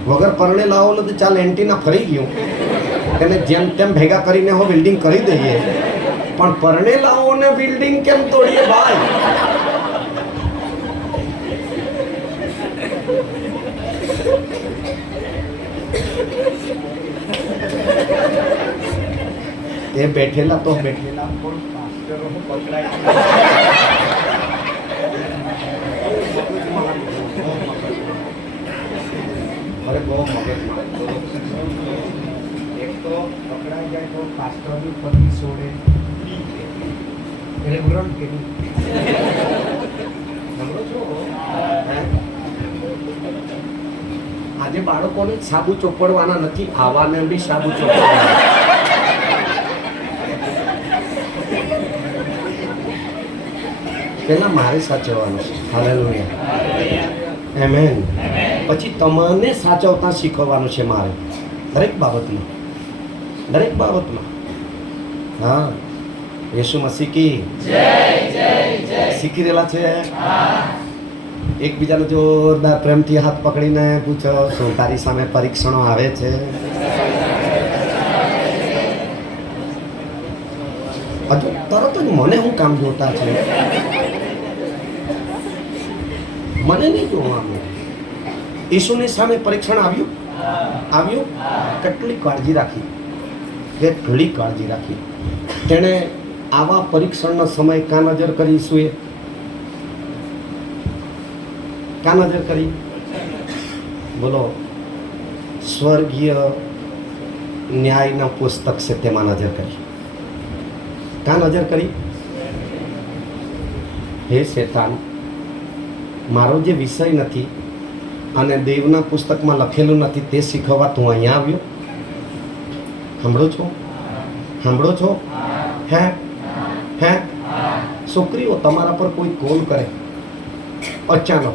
વગર પરણેલાઓ તો ચાલ એન્ટીના ફરી ગયું, એને જેમ તેમ ભેગા કરીને હો બિલ્ડિંગ કરી દઈએ, પણ પરણેલાઓને બિલ્ડિંગ કેમ તોડીએ ભાઈ? એ બેઠેલા તો બેઠેલા પણ પાસ્ટરો પકડાય. અરે બહુ મગજમાં. એક તો પકડાઈ જાય તો પાસ્ટરની પત્ની છોડે એટલે ઉરણ કે સમજો છો? આજે બાળકોને સાબુ ચોપડવાના નથી, આવાને બી સાબુ ચોપડવાના. પેલા મારે સાચવવાનું છે. Hallelujah, amen. પછી તમને સાચવતા શીખવવાનું છે મારે, દરેક બાબતમાં, દરેક બાબતમાં. હા, યેસુ મસીહ કી જય. શીખી રહેલા છે? એકબીજાને જોરદાર પ્રેમથી હાથ પકડીને પૂછો, શું તારી સામે પરીક્ષણો આવે છે? હજુ તરત જ મને હું કામ જોતા છે? મને નહીં જોવાનું. ઈસુની સામે પરીક્ષણ આવ્યું, આવ્યું. કેટલી કાળજી રાખી, કેટલી કાળજી રાખી. તેણે આવા પરીક્ષણનો સમય કા નજર કરી? ઈસુએ કા નજર કરી? બોલો. સ્વર્ગીય ન્યાયના પુસ્તક છે તેમાં નજર કરી. કા નજર કરી? હે શેતાન, મારો જે વિષય નથી અને દેવના પુસ્તકમાં લખેલું નથી તે શીખવવા તું અહીંયા આવ્યો? સાંભળો છો? સાંભળો છો? હે હે છોકરીઓ, તમારા પર કોઈ કોલ કરે અચાનક,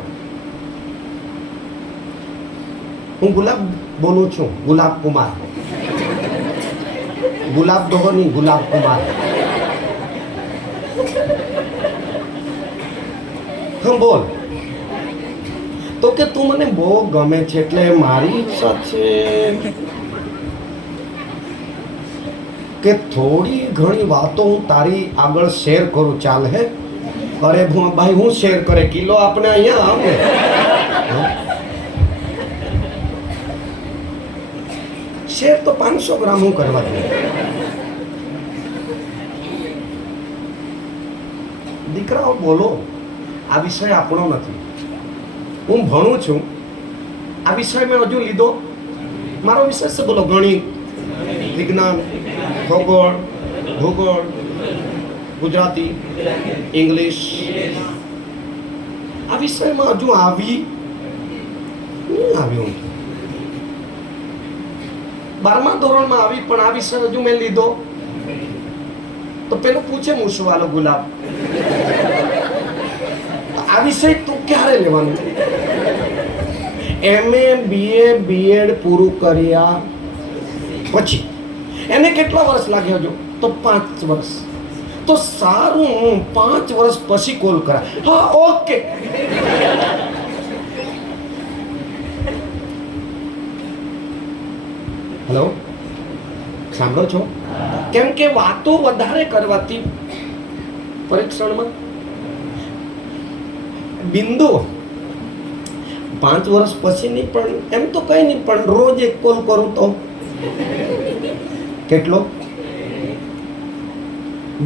હું ગુલાબ બોલું છું, ગુલાબ કુમાર, ગુલાબ દોહો નહીં, ગુલાબ કુમાર. હા બોલ. તો કે તું મને બહુ ગમે છે એટલે મારી ઈચ્છા છે કે થોડી ઘણી વાતો હું તારી આગળ શેર કરું, ચાલ હે? અરે ભાઈ હું શેર કરે, કિલો આપણે અહીંયા આવે. શેર તો 500 ગ્રામ હું કરવા દઉં. દીકરાઓ બોલો, આ વિષય આપણો નથી. હું ભણું છું, આ વિષય મેં હજુ લીધો. મારો વિષય છે બોલો, ગણિત, વિજ્ઞાન, ખગોળ, ભૂગોળ, ગુજરાતી, ઇંગ્લિશ. આ વિષયમાં હજુ નહીં આવ્યું. 12મા ધોરણમાં આવી, પણ આ વિષય હજુ મેં લીધો. તો પેલું પૂછે મૂસવાલો ગુલાબ, આ વિષય તું ક્યારે લેવાનું? MA BA BEd પૂરું કર્યા પછી એને કેટલા વર્ષ લાગ્યા? જો તો 5 વર્ષ. તો સારું, 5 વર્ષ પછી કોલ કરા. હા ઓકે. હેલો, સાંભળો છો? કેમ કે વાતો વધારે કરવાથી પરીક્ષણમાં બિંદુ 5 વર્ષ પછી નહીં, પણ એમ તો કઈ નહીં, પણ રોજ એક કોલ કરું તો કેટલો?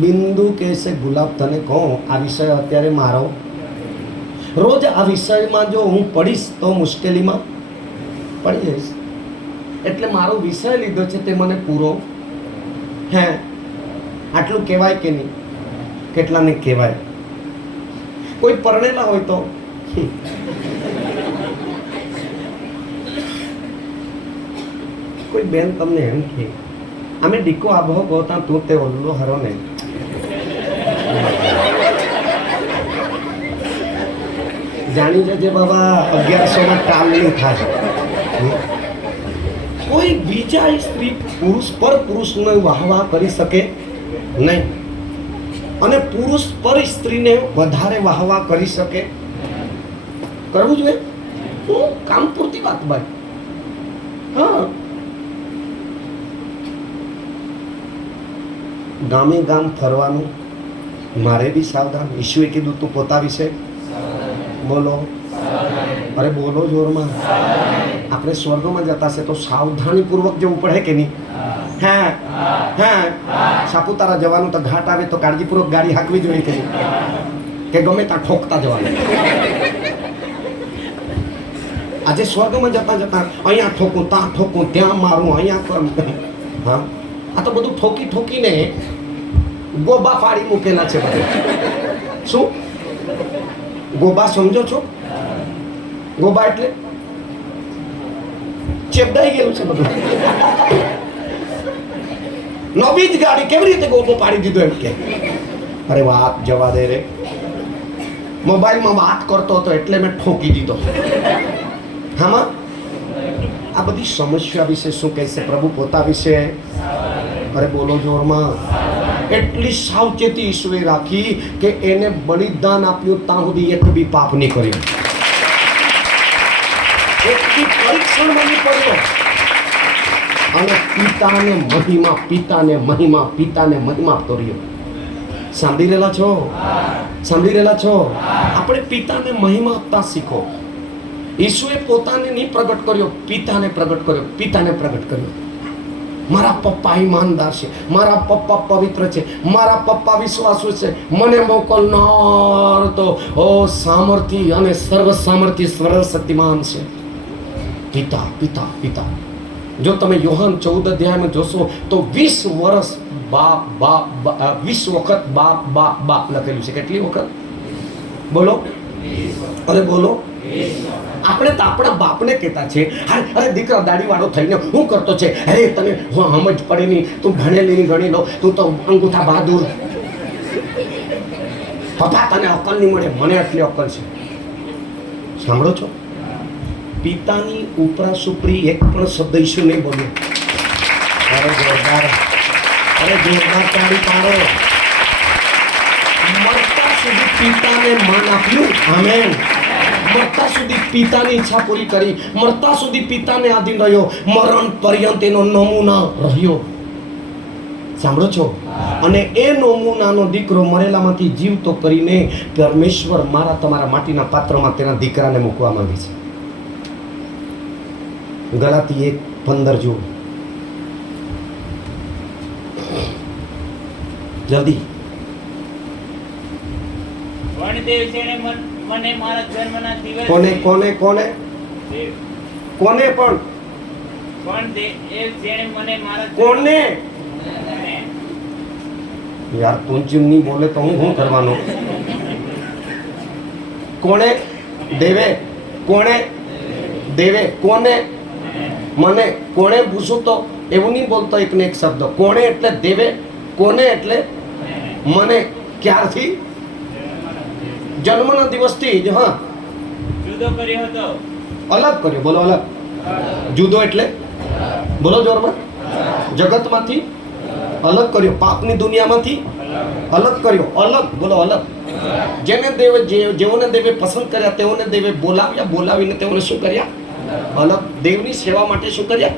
બિંદુ કહેશે ગુલાબ તને કહું આ વિષય અત્યારે મારો, રોજ આ વિષયમાં જો હું પડીશ તો મુશ્કેલીમાં પડી જઈશ, એટલે મારો વિષય લીધો છે તે મને પૂરો હે. આટલું કહેવાય કે નહીં? કેટલાને કહેવાય? કોઈ પરણેલા હોય તો કોઈ બેન તમને એમ કે અમે ડીકો આબહો ગોતા તું તે ઓલ્લો હરો ને, જાણી જજે બાબા 1100 કામ નહીં થાય. કોઈ બીજા સ્ત્રી પુરુષ પર પુરુષનો વાહવાહ કરી શકે નહીં, અને પુરુષ પર સ્ત્રીને વધારે વાહવાહ કરી શકે. કરવું જોઈએ, કામ પૂરતી વાત ભાઈ. હા, ગામે ગામ ફરવાનું મારે બી સાવધાન. ઈશુએ કીધું તું પોતા વિશે બોલો, અરે બોલો જોરમાં. આપણે સ્વર્ગમાં જતા છે તો સાવધાનીપૂર્વક જવું પડે કે નહીં? હા હા, સાપુતારા જવાનું તો ઘાટ આવે તો કાળજીપૂર્વક ગાડી હાંકવી જોઈએ કે નહીં? કે ગમે ત્યાં ઠોકતા જવાનું? આજે સ્વર્ગમાં જતા જતા અહીંયા ઠોકું, ત્યાં ઠોકું, ત્યાં મારું, અહીંયા. હા, આ તો બધું ઠોકી ઠોકીને ગોબા ફાડી મૂકેલા છે બધે. શું ગોબા સમજો છો? ગોબા એટલે ચેપડાઈ ગયેલું છે બધું. નવી જ ગાડી કેવી રીતે ગોબો પાડી દીધો એમ કે? અરે વાત જવા દે રે, મોબાઈલમાં વાત કરતો હતો એટલે મેં ઠોકી દીધો. હામાં આ બધી સમસ્યા વિશે શું કહેશે પ્રભુ પોતા વિશે? અરે બોલો જોરમાં. એટલી સાવચેતી ઈશ્વરે રાખી કે એને બલિદાન આપ્યું ત્યાં સુધી એક બી પાપ નહીં કર્યું, એક બી પરીક્ષણમાં નહીં પડ્યો. અને પિતાને મહિમા, પિતાને મહિમા, પિતાને મહિમા આપતો રહ્યો. સાંભળી રહેલા છો? સાંભળી રહેલા છો? આપણે પિતાને મહિમા આપતા શીખો. ઈસુએ પોતાને નહીં પ્રગટ કર્યો, પિતાને પ્રગટ કર્યો, પિતાને પ્રગટ કર્યો. મારા પપ્પા ઈમાનદાર છે, મારા પપ્પા પવિત્ર છે, મારા પપ્પા વિશ્વાસુ છે, મને મોકલનાર તો સામર્થ્ય અને સર્વ સામર્થ્ય સર્વશક્તિમાન છે. પિતા પિતા પિતા. જો તમે યોહાન 14 અધ્યાયમાં જોશો તો 20 વર્ષ બાપ બાપ 20 વખત બાપ બાપ બાપ લખેલું છે. કેટલી વખત બોલો? અરે બોલો. આપણે તો આપણા બાપને કહેતા છે, અરે દીકરા દાઢીવાળો થઈને શું કરતો છે? અરે તને સમજ પડે નહીં, તું ભણેલી નહીં, ગણી લો, તું તો અંગૂઠા બહાદુર. પપ્પા તને અકલ નહીં મળે, મને એટલી અકલ છે. સાંભળો છો? પિતાની ઉપરા સુપરી એક પણ શબ્દ ઈસુ નહીં બોલ્યો. અરે જોરદાર, અરે જોરદાર તાળી પાડો. મરતા સુધી પિતાને માન આપ્યું. આમેન. મરતા સુધી પિતાની ઈચ્છા પૂરી કરી, મરતા સુધી પિતાને આધીન રહ્યો, મરણ પર્યંત એનો નમૂના રહ્યો. સાંભળો છો? અને એ નમૂનાનો દીકરો મરેલામાંથી જીવતો કરીને પરમેશ્વર મારા તમારા માટીના પાત્રમાં તેના દીકરાને મૂકવા માંગે છે. ગલાતી 1:15 જુઓ જલ્દી. મને મારા જન્મના દિવસે કોને કોને કોને કોને પણ જેણે મને મારા કોને? યાર તું જ નહીં બોલે તો હું શું કરવાનો? કોણે? દેવે. કોણે દેવે? કોને? મને. કોણે પૂછું તો એવું નહીં બોલતો એકને એક શબ્દ. કોણે એટલે દેવે, કોને એટલે મને. ક્યારથી? જન્મના દિવસથી જ. હા, જુદો કર્યો હતો. અલગ કર્યો. બોલો અલગ. જુદો એટલે બોલો જોરમાં. જગતમાંથી અલગ કર્યો, પાપની દુનિયામાંથી અલગ કર્યો. અલગ બોલો અલગ. જેને દેવે જેઓને દેવે પસંદ કર્યા તેઓને દેવે બોલાવ્યા, બોલાવીને તેઓને શું કર્યા? અલગ. દેવની સેવા માટે શું કર્યા?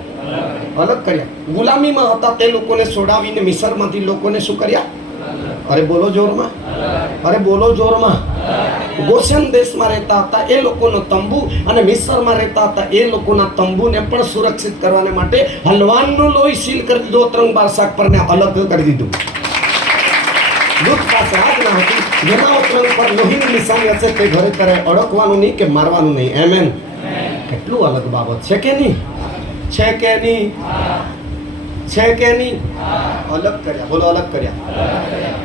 અલગ કર્યા. ગુલામીમાં હતા તે લોકોને છોડાવીને મિસરમાંથી લોકોને શું કર્યા? અરે બોલો જોરમાં, અરે બોલો જોરમાં. ગોશેન દેશમાં રહેતા હતા એ લોકોનો તંબુ અને મિસરમાં રહેતા હતા એ લોકોના તંબુને પણ સુરક્ષિત કરવાને માટે હલવાનનું લોહી સીલ કરી દીધો. ત્રણ બાર શાક પરને અલગ કરી દીધું. દૂધ પાસે આજ્ઞા હતી, જેના ત્રણ પર લોહીની નિશાની હશે તે ઘરે કરે અડકવાનું નહીં કે મારવાનું નહીં. એમેન. કેટલું અલગ બાબત છે કે નહીં? છે કે નહીં? છે કે નહીં? અલગ કર્યા. બોલો અલગ કર્યા.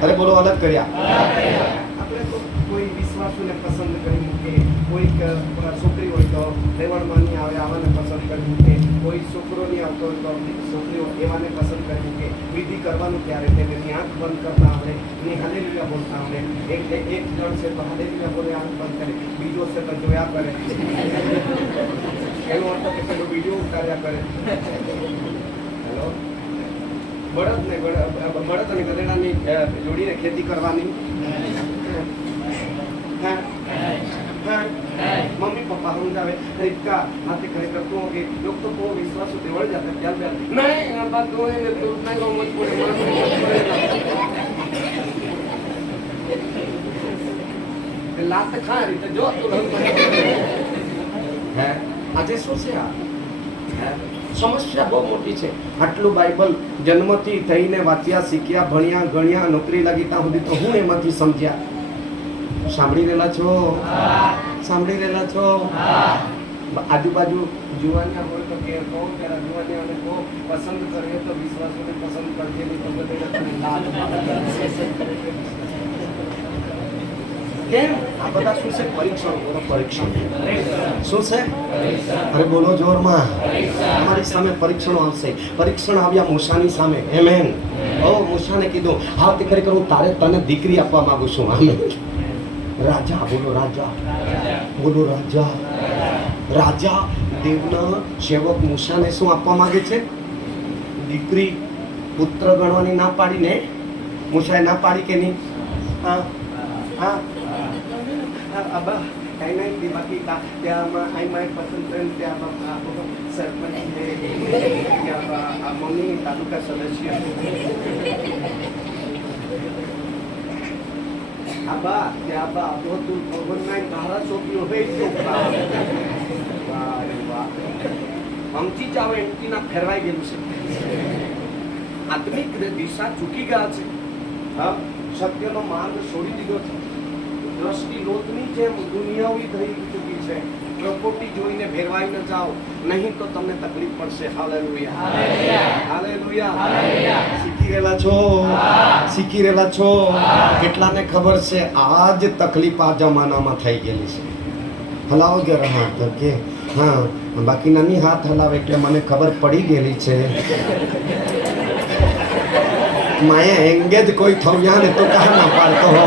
અરે બોલો અલગ કર્યા. આપણે તો કોઈ વિશ્વાસુને પસંદ કરી મૂકે, કોઈક છોકરી હોય તો રેવણમાં નહીં આવે આવાને પસંદ કરી મૂકે, કોઈ છોકરો નહીં આવતો હોય તો છોકરીઓ એવાને પસંદ કરી મૂકે. વિધિ કરવાનું ક્યારે તેની આંખ બંધ કરતા આવડે, એની હાલેલુયા બોલતા આવડે. એક જણ છે તો હાલેલુયા બોલે આંખ બંધ કરે, બીજો છે તો જોયા કરે, એનો અર્થ કે પેલો વિડીયો ઉતાર્યા કરે. હેલો, બળદ અને ગધેડાની જોડીને ખેતી કરવાની. મમ્મી પપ્પા સમજાવે इसका हाथे खड़े करते होंगे लोग तो वो विश्वास होते बढ़ जाता है क्या नहीं बात दो है तो उतना ही मत पड़े लात खा रही तो जो तू है આજે શું છે આ? સમસ્યા બહુ મોટી છે. આટલું બાઇબલ જન્મથી થઈને વાંચ્યા, શીખ્યા, ભણ્યા, ગણ્યા, નોકરી લાગી ત્યાં સુધી તો હું એમાંથી સમજ્યા. સાંભળી રહેલા છો? સાંભળી રહેલા છો? આજુબાજુ જુવાનિયા હોય તો કે કહો ત્યારે જુવાનિયાને કહો પસંદ કરે તો વિશ્વાસોને પસંદ કરજે નહીં તો બધે કેમ? આ બધા શું છે? પરીક્ષણ. બોલો પરીક્ષણ. શું છે? અરે બોલો જોરમાં. તમારી સામે પરીક્ષણો આવશે. પરીક્ષણ આવ્યા મૂસાની સામે. આમેન. ઓ મૂસાને કીધું હા તે ખરેખર હું તારે તને દીકરી આપવા માંગુ છું. આમેન. રાજા. બોલો રાજા. બોલો રાજા. રાજા દેવના સેવક મૂસાને શું આપવા માંગે છે? દીકરી. પુત્ર ગણવાની ના પાડીને મૂસાએ ના પાડી કે નહીં? હા હા અબા કઈ નહીં બાકી ત્યાં આઈ માય પસંદ ત્યાં સરપંચ છે, ત્યાં મમ્મી તાલુકા સદસ્ય આબા ત્યાં આબા તો તું ઓવરનાઇટ મારા છોકરીઓ હોય છે. આમથી જ આવે એમથી ના ફેરવાઈ ગયેલું છે. આત્મિક દિશા ચૂકી ગયા છે. હા, સત્યનો માર્ગ છોડી દીધો છે. દ્રષ્ટિ લોટની જેમ દુનિયાવી થઈ ચૂકી છે. પ્રપોટી જોઈને ભેરવાઈ ન જાઓ, નહીં તો તમને તકલીફ પડશે. Hallelujah, hallelujah. શીખી રહેલા છો? શીખી રહેલા છો? કેટલાને ખબર છે આ જ તકલીફ આ જમાનામાં થઈ ગયેલી છે? હલાવો જરા હાથ કે હા, બાકીના નહીં હાથ હલાવે એટલે મને ખબર પડી ગયેલી છે. માએ એંગેજ કોઈ થવ્યા ને તો કહા ના પાડતો હો.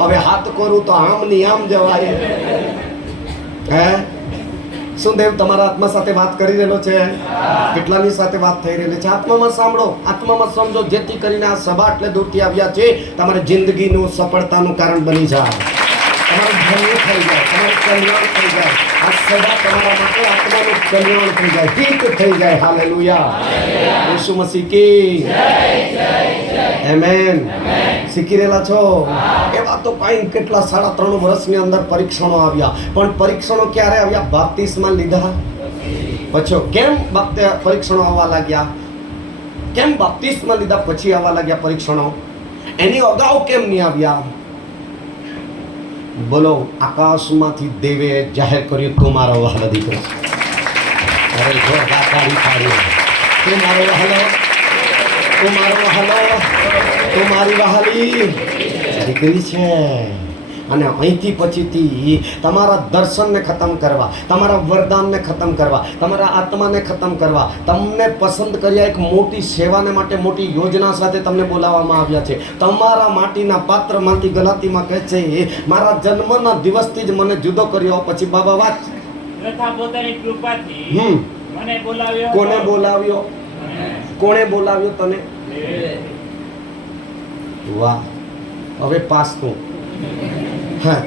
હવે હાથ કરું તો આમ ની આમ જવાય. હે શું દેવ તમારા આત્મા સાથે વાત કરી રહેલો છે? કેટલાની સાથે વાત થઈ રહેલી છે? આત્મામાં સાંભળો, આત્મામાં સમજો, જેથી કરીને આ સભા એટલે દૂરથી આવ્યા છે તમારી જિંદગીનું સફળતાનું કારણ બની જાય. તમારું ભલું થઈ જાય, તમારું કલ્યાણ થઈ જાય. આ સભા તમારા માટે આત્માનું કલ્યાણ થઈ જાય, હિત થઈ જાય. હાલેલુયા. યેસુ મસીહ કી આમેન. શીખી રહેલા છો? એવા તો કઈ કેટલા 3.5 વર્ષની અંદર પરીક્ષણો આવ્યા. પણ પરીક્ષણો ક્યારે આવ્યા? બાપ્તિસ્મા લીધા પછી. કેમ પરીક્ષણો આવવા લાગ્યા? કેમ બાપ્તિસ્મા લીધા પછી આવવા લાગ્યા પરીક્ષણો? એની અગાઉ કેમ નહીં આવ્યા? બોલો. આકાશમાંથી દેવે જાહેર કર્યું તું મારો વહાલો દીકરો. અરે જો ગાડી પાડી, તું મારો વહાલો, તું મારો વહાલો, તું મારી વહાલી દીકરી છે. અને અહીંથી પછીથી તમારા દર્શનને ખતમ કરવા, તમારા વરદાનને ખતમ કરવા, તમારા આત્માને ખતમ કરવા, તમને પસંદ કર્યા એક મોટી સેવાને માટે મોટી યોજના સાથે તમને બોલાવવામાં આવ્યા છે. તમારા માટીના પાત્રમાંથી ગલાતીમાં કહે છે મારા જન્મના દિવસથી જ મને જુદો કર્યો. પછી બાબા વાત તથા પોતાની કૃપાથી મને બોલાવ્યો. કોને બોલાવ્યો? કોણે બોલાવ્યો તને? વાહ. હવે પાસ તું. હા.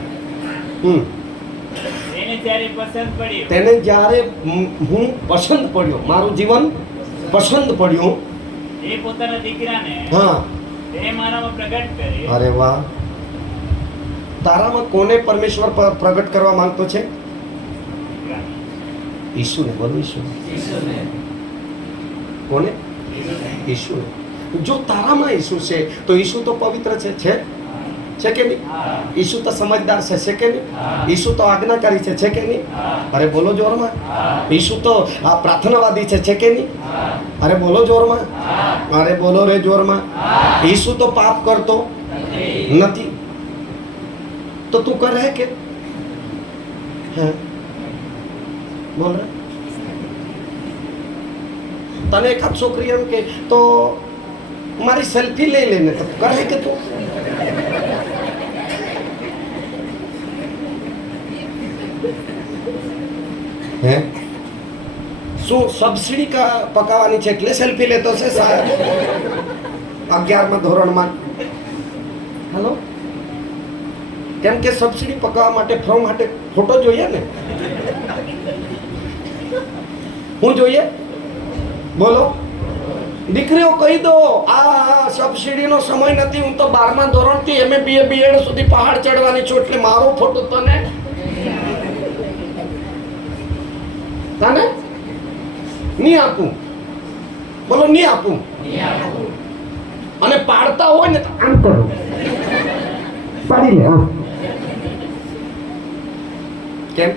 એને જ્યારે પસંદ પડ્યું તેને જ્યારે હું પસંદ પડ્યો, મારું જીવન પસંદ પડ્યું. એ પોતાના દીકરાને હા. તે મારામાં પ્રગટ કરી. અરે વાહ. તારામાં કોને પરમેશ્વર પ્રગટ કરવા માંગતો છે? ઈશુને. બોલો ઈશુ. કોને? ઈશુને. જો તારામાં ઈશુ છે તો ઈશુ તો પવિત્ર છે કે નહીં? ઈશુ તો સમજદાર છે કે નહીં? ઈશુ તો આજ્ઞાકારી છે કે નહીં? અરે બોલો જોરમાં. ઈશુ તો પ્રાર્થનાવાદી છે કે નહીં? અરે બોલો જોરમાં. અરે બોલો રે જોરમાં. ઈશુ તો પાપ કરતો નથી. તો તું કરે કે? હા બોલ રે. તને એકાદ છોકરી એમ કે તો મારી સેલ્ફી લઈ લેને, તો કરે કે તું? હે શું સબસિડી પકાવવાની છે એટલે સેલ્ફી લેતો છે સાહેબ? 11મા ધોરણમાં. હેલો. કેમ કે સબસિડી પકાવવા માટે ફોર્મ માટે ફોટો જોઈએ ને. હું જોઈએ? બોલો દીકરીઓ કહી દો આ સબસિડીનો સમય નથી. હું તો 12મા ધોરણથી MA BA BEd સુધી પહાડ ચડવાની છું, એટલે મારો ફોટો તને નહીં આપું. બોલો નહીં આપું. અને પાડતા હોય ને તો આમ કરો, પાડી લે. કેમ?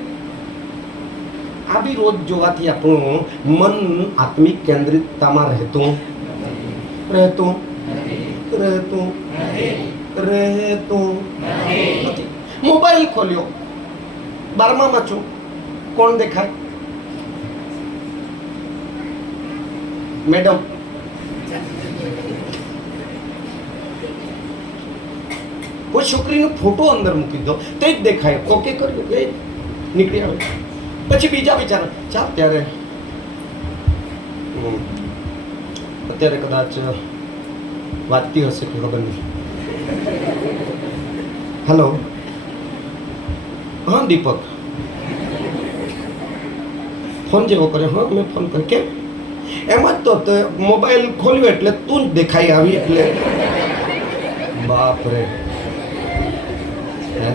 આ બી રોજ જોવાથી આપણું મન આત્મિક કેન્દ્રિતતામાં રહેતું નથી. મોબાઈલ ખોલ્યો, 12મામાં છું, કોણ દેખાય? મેડમ. કોઈ છોકરીનો ફોટો અંદર મૂકી દો તે જ દેખાય. ઓકે કર્યું એ નીકળી આવે. પછી બીજા વિચાર ચાલ ત્યારે અત્યારે કદાચ વાંચતી હશે કે ખબર નહીં. હેલો. હા દીપક. ફોન જેવો કર્યો. હા મેં ફોન કર્યો. કેમ? એમ જ તો મોબાઈલ ખોલ્યો એટલે તું જ દેખાઈ આવી. એટલે બાપ રે. હે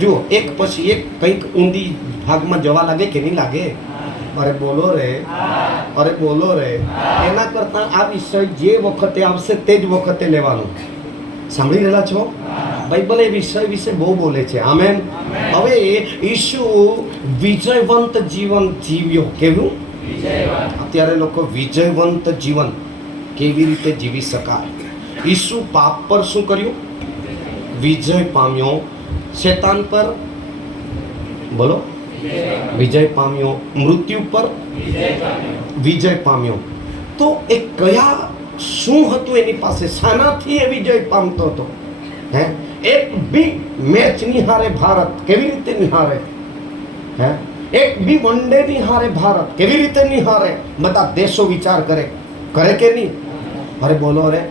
જુઓ, એક પછી એક કંઈક ઊંધી ભાગમાં જવા લાગે કે નહીં લાગે? અરે બોલો રે. અરે બોલો રે. એના કરતાં આ વિષય જે વખતે આવશે તે જ વખતે લેવાનો. સાંભળી રહેલા છો? બાઇબલ એ વિષય વિશે બહુ બોલે છે. આમેન. હવે ઈસુ વિજયવંત જીવન જીવ્યો. કેવું? અત્યારે લોકો વિજયવંત જીવન કેવી રીતે જીવી શકાય? ઈસુ પાપ પર શું કર્યું? વિજય પામ્યો. શેતાન પર બોલો વિજય પામ્યો. મૃત્યુ પર વિજય પામ્યો. તો એ કયા શું હતું એની પાસે? શાનાથી એ વિજય પામતો હતો? હે એક બી મેચ નિહારે ભારત કેવી રીતે નિહારે? હે એક બી વનડે નિહારે ભારત કેવી રીતે નિહારે? બધા દેશો વિચાર કરે કે નહીં? અરે બોલો રે.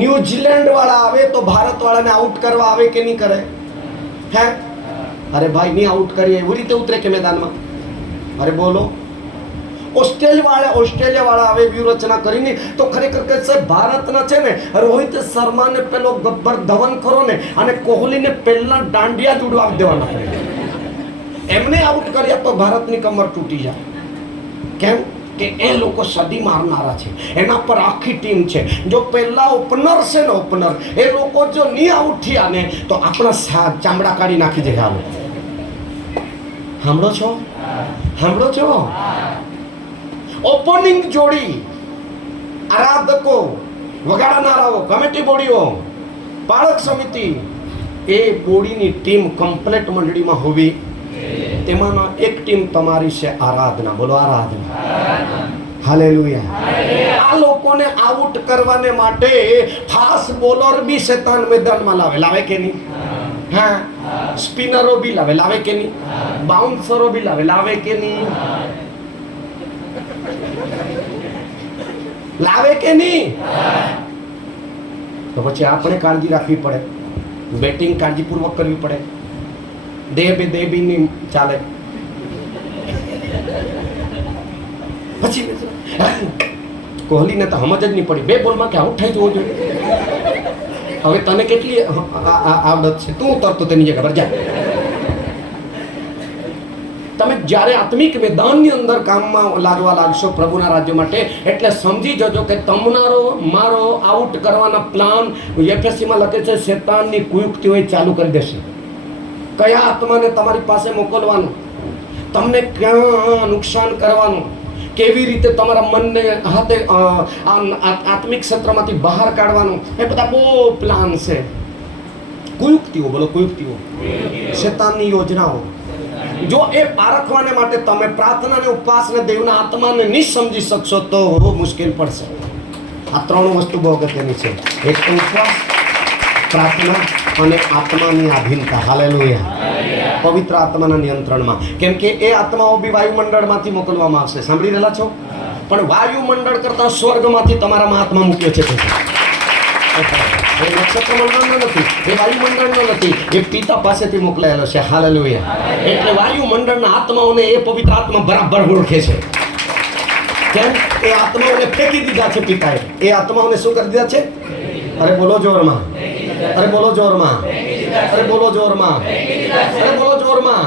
ન્યુઝીલેન્ડ વાળા આવે તો ભારત વાળાને આઉટ કરવા આવે કે નહીં કરે? હે અરે ભાઈ નહીં આઉટ કરીએ એવી રીતે ઉતરે કે મેદાનમાં? અરે બોલો. ઓસ્ટ્રેલિયા વાળા આવે વ્યૂહરચના કરીને તો ખરેખર કે સાહેબ ભારતના છે ને રોહિત શર્માને પેલો ગબ્બર ધવન ખરો ને અને કોહલીને પહેલા દાંડિયા જ ઉડવા દેવાના. એમને આઉટ કર્યા તો ભારતની કમર તૂટી જાય. કેમ કે એ લોકો સદી મારનારા છે. એના પર આખી ટીમ છે. જો પહેલા ઓપનર છે ને ઓપનર એ લોકો જો નહીં આઉટ થયા ને તો આપણા ચામડા કાઢી નાખી દે. હાલો સાંભળો છો? ઓપનિંગ જોડી, આરાધકો, વગાડનારાઓ, કમિટી બોડીઓ, પાળક સમિતિ, એ બોડીની ટીમ કમ્પ્લેટ મંડળીમાં હોવી. તેમાંના એક ટીમ તમારી છે આરાધના. બોલો આરાધના. હાલેલુયા. આ લોકોને આઉટ કરવાને માટે ફાસ્ટ બોલર બી શેતાન મેદાનમાં લાવે કે નહીં? હા સ્પિનરો બી લાવે કે નહીં? બાઉન્સરો બી લાવે કે નહીં? લાવે કે નહીં? તો પછી આપણે કાળજી રાખવી પડે, બેટિંગ કાળજીપૂર્વક કરવી પડે. દે બી નહીં ચાલે. પછી કોહલીને તો સમજ જ નહીં પડી, 2 બોલમાં કે આઉટ થઈ જવો જોઈએ. હવે તને કેટલી આવડત છે, તું ઉતરતો તેની જગ્યા પર જા. તમે જ્યારે આત્મિક મેદાનની અંદર કામમાં લાગવા લાગશો પ્રભુના રાજ્ય માટે, એટલે સમજી જજો કે તમારો મારો આઉટ કરવાના પ્લાન એફએસસીમાં લખે છે શેતાનની કુયુક્તિઓ ચાલુ કરી દેશે. કયા આત્માને તમારી પાસે મોકલવાનું, તમને ક્યાં નુકસાન કરવાનું, કેવી રીતે તમારા મનને હાથે આત્મિક ક્ષેત્રમાંથી બહાર કાઢવાનું, એ બધા બહુ પ્લાન છે. કુયુક્તિઓ, બોલો કુયુક્તિઓ, શેતાનની યોજનાઓ. જો એ પારખવાને માટે તમે પ્રાર્થના અને ઉપવાસ ને દેવના આત્માને નહીં સમજી શકશો તો મુશ્કેલ પડશે. આ 3 વસ્તુ બહુ અગત્યની છે. એક તો ઉપવાસ, પ્રાર્થના અને આત્માની આધીનતા. હાલેલુયા. પવિત્ર આત્માના નિયંત્રણમાં. કેમ કે એ આત્માઓ બી વાયુમંડળમાંથી મોકલવામાં આવશે. સાંભળી રહેલા છો? પણ વાયુમંડળ કરતાં સ્વર્ગમાંથી તમારામાં આત્મા મૂક્યો છે. એ નક્ષત્ર મંડળનો નથી, એ વાયુમંડળનો નથી, એ પિતા પાસેથી મોકલાયેલો છે. હાલેલુયા. એટલે વાયુમંડળના આત્માઓને એ પવિત્ર આત્મા બરાબર ઓળખે છે. કેમ? એ આત્માઓને ફેંકી દીધા છે પિતાએ. એ આત્માઓને શું કરી દીધા છે? અરે બોલો જોરમાં, અરે બોલો જોરમાં, અરે બોલો જોરમાં, અરે બોલો જોરમાં.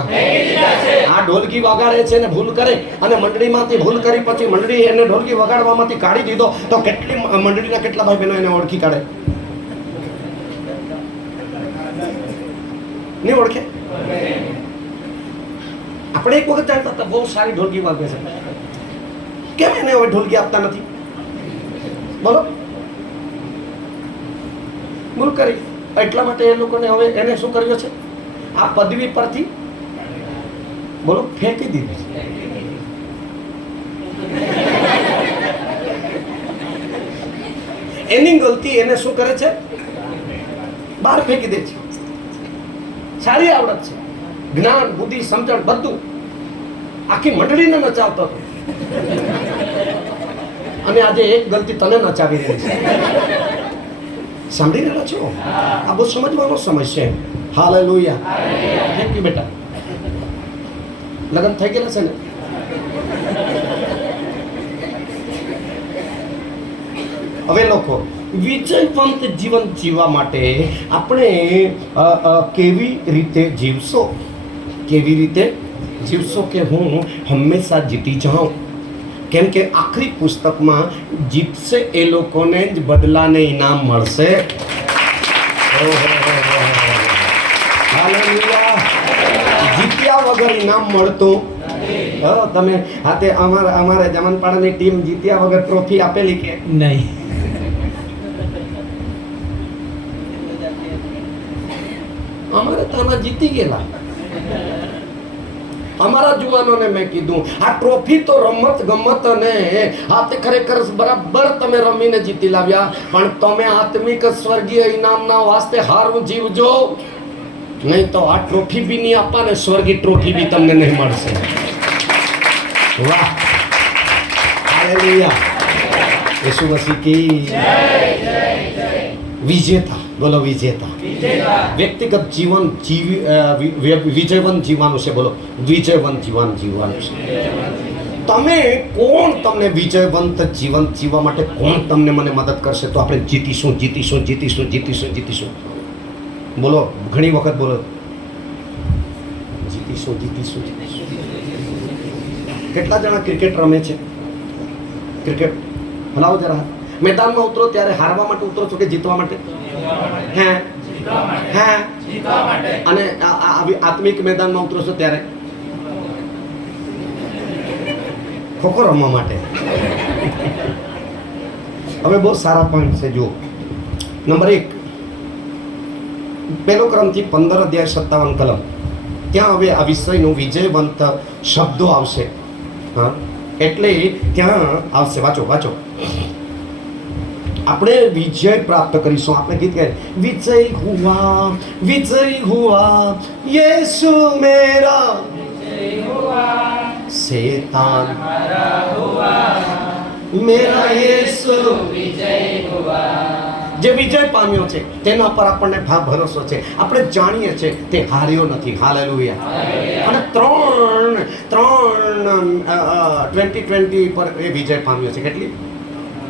આ ઢોલકી વગાડે છે ને ભૂલ કરે, અને મંડળીમાંથી ભૂલ કરી પછી મંડળી એને ઢોલકી વગાડવામાંથી કાઢી દીધો તો કેટલી મંડળીના કેટલા ભાઈ બહેનો એને ઓળખી કાઢે? નહીં ઓળખે. આપણે એક વખત જાણતા હતા બહુ સારી ઢોલકી વાગે છે, કેમ એને હવે ઢોલકી આપતા નથી? બોલો. ભૂલ કરી, એટલા માટે એ લોકોને હવે એને શું કર્યો છે? આ પદવી પરથી બોલો ફેંકી દીધી છે. એની ગલતી એને શું કરે છે? બહાર ફેંકી દે છે. સારી આવડત છે, જ્ઞાન, બુદ્ધિ, સમજણ બધું આખી મંડળીને નચાવતો હતો, અને આજે એક ગલતી તને નચાવી રહી છે. સાંભળી રહ્યા છો? આ બહુ સમજવાનો સમય છે. હાલેલુયા. થેન્ક યુ બેટા. લગ્ન થઈ ગયેલા છે ને? હવે લોકો વિજયવંત જીવન જીવવા માટે આપણે કેવી રીતે જીવશો? કેવી રીતે જીવશો કે હું હંમેશા જીતી જાઉં? કેમ કે આખરી પુસ્તકમાં જીતશે એ લોકોને જ બદલાને ઇનામ મળશે. જીત્યા વગર ઇનામ મળતું. તમે હાથે અમારે જમનપાડાની ટીમ જીત્યા વગર ટ્રોફી આપેલી કે નહીં? અમારે તો આમાં જીતી ગયેલા. અમારા જુવાનોને મેં કીધું આ ટ્રોફી તો રમત ગમત અને હાથે ખરેખર બરાબર તમે રમીને જીતી લાવ્યા, પણ તમે આત્મિક સ્વર્ગીય ઇનામના વાસ્તે હારું જીવજો, નહીં તો આ ટ્રોફી બી નહીં આપવા ને સ્વર્ગી ટ્રોફી બી તમને નહીં મળશે. વાહ. હાલેલુયા. યેસુ મસીહ કી વિજેતા. બોલો વિજેતા. વ્યક્તિગત જીવન વિજયવંત જીવવાનું છે. બોલો વિજયવંત જીવન જીવવાનું છે. તમે કોણ તમને વિજયવંત જીવન જીવવા માટે કોણ તમને મને મદદ કરશે? તો આપણે જીતીશું, જીતીશું, જીતીશું, જીતીશું, જીતીશું. બોલો ઘણી વખત બોલો જીતીશું, જીતીશું, જીતીશું. કેટલા જણા ક્રિકેટ રમે છે? ક્રિકેટ હલાવો જરા. મેદાનમાં ઉતરો ત્યારે હારવા માટે ઉતરો છો કે જીતવા માટે? હે હે. અને આત્મિક મેદાનમાં ઉતરો છો ત્યારે ખોખો રમવા માટે. હવે બહુ સારા પોઈન્ટ છે. જુઓ, નંબર 1, પહેલો ક્રમથી 15 અધ્યાય 57 કલમ. ત્યાં હવે આ વિષયનો વિજયવંત શબ્દો આવશે. હા, એટલે ત્યાં આવશે. વાંચો વાંચો. આપણે વિજય પ્રાપ્ત કરીશું. આપણે ગીત ગાય વિજય હુઆ યીશુ મેરા, શૈતાન मेरा यीशु विजय हुआ, જે વિજય પામ્યો છે તેના પર આપણને ભરોસો છે. આપણે જાણીએ છીએ તે હાર્યો નથી. હાલેલુયા. અને 2020 પર એ વિજય પામ્યો છે. કેટલી?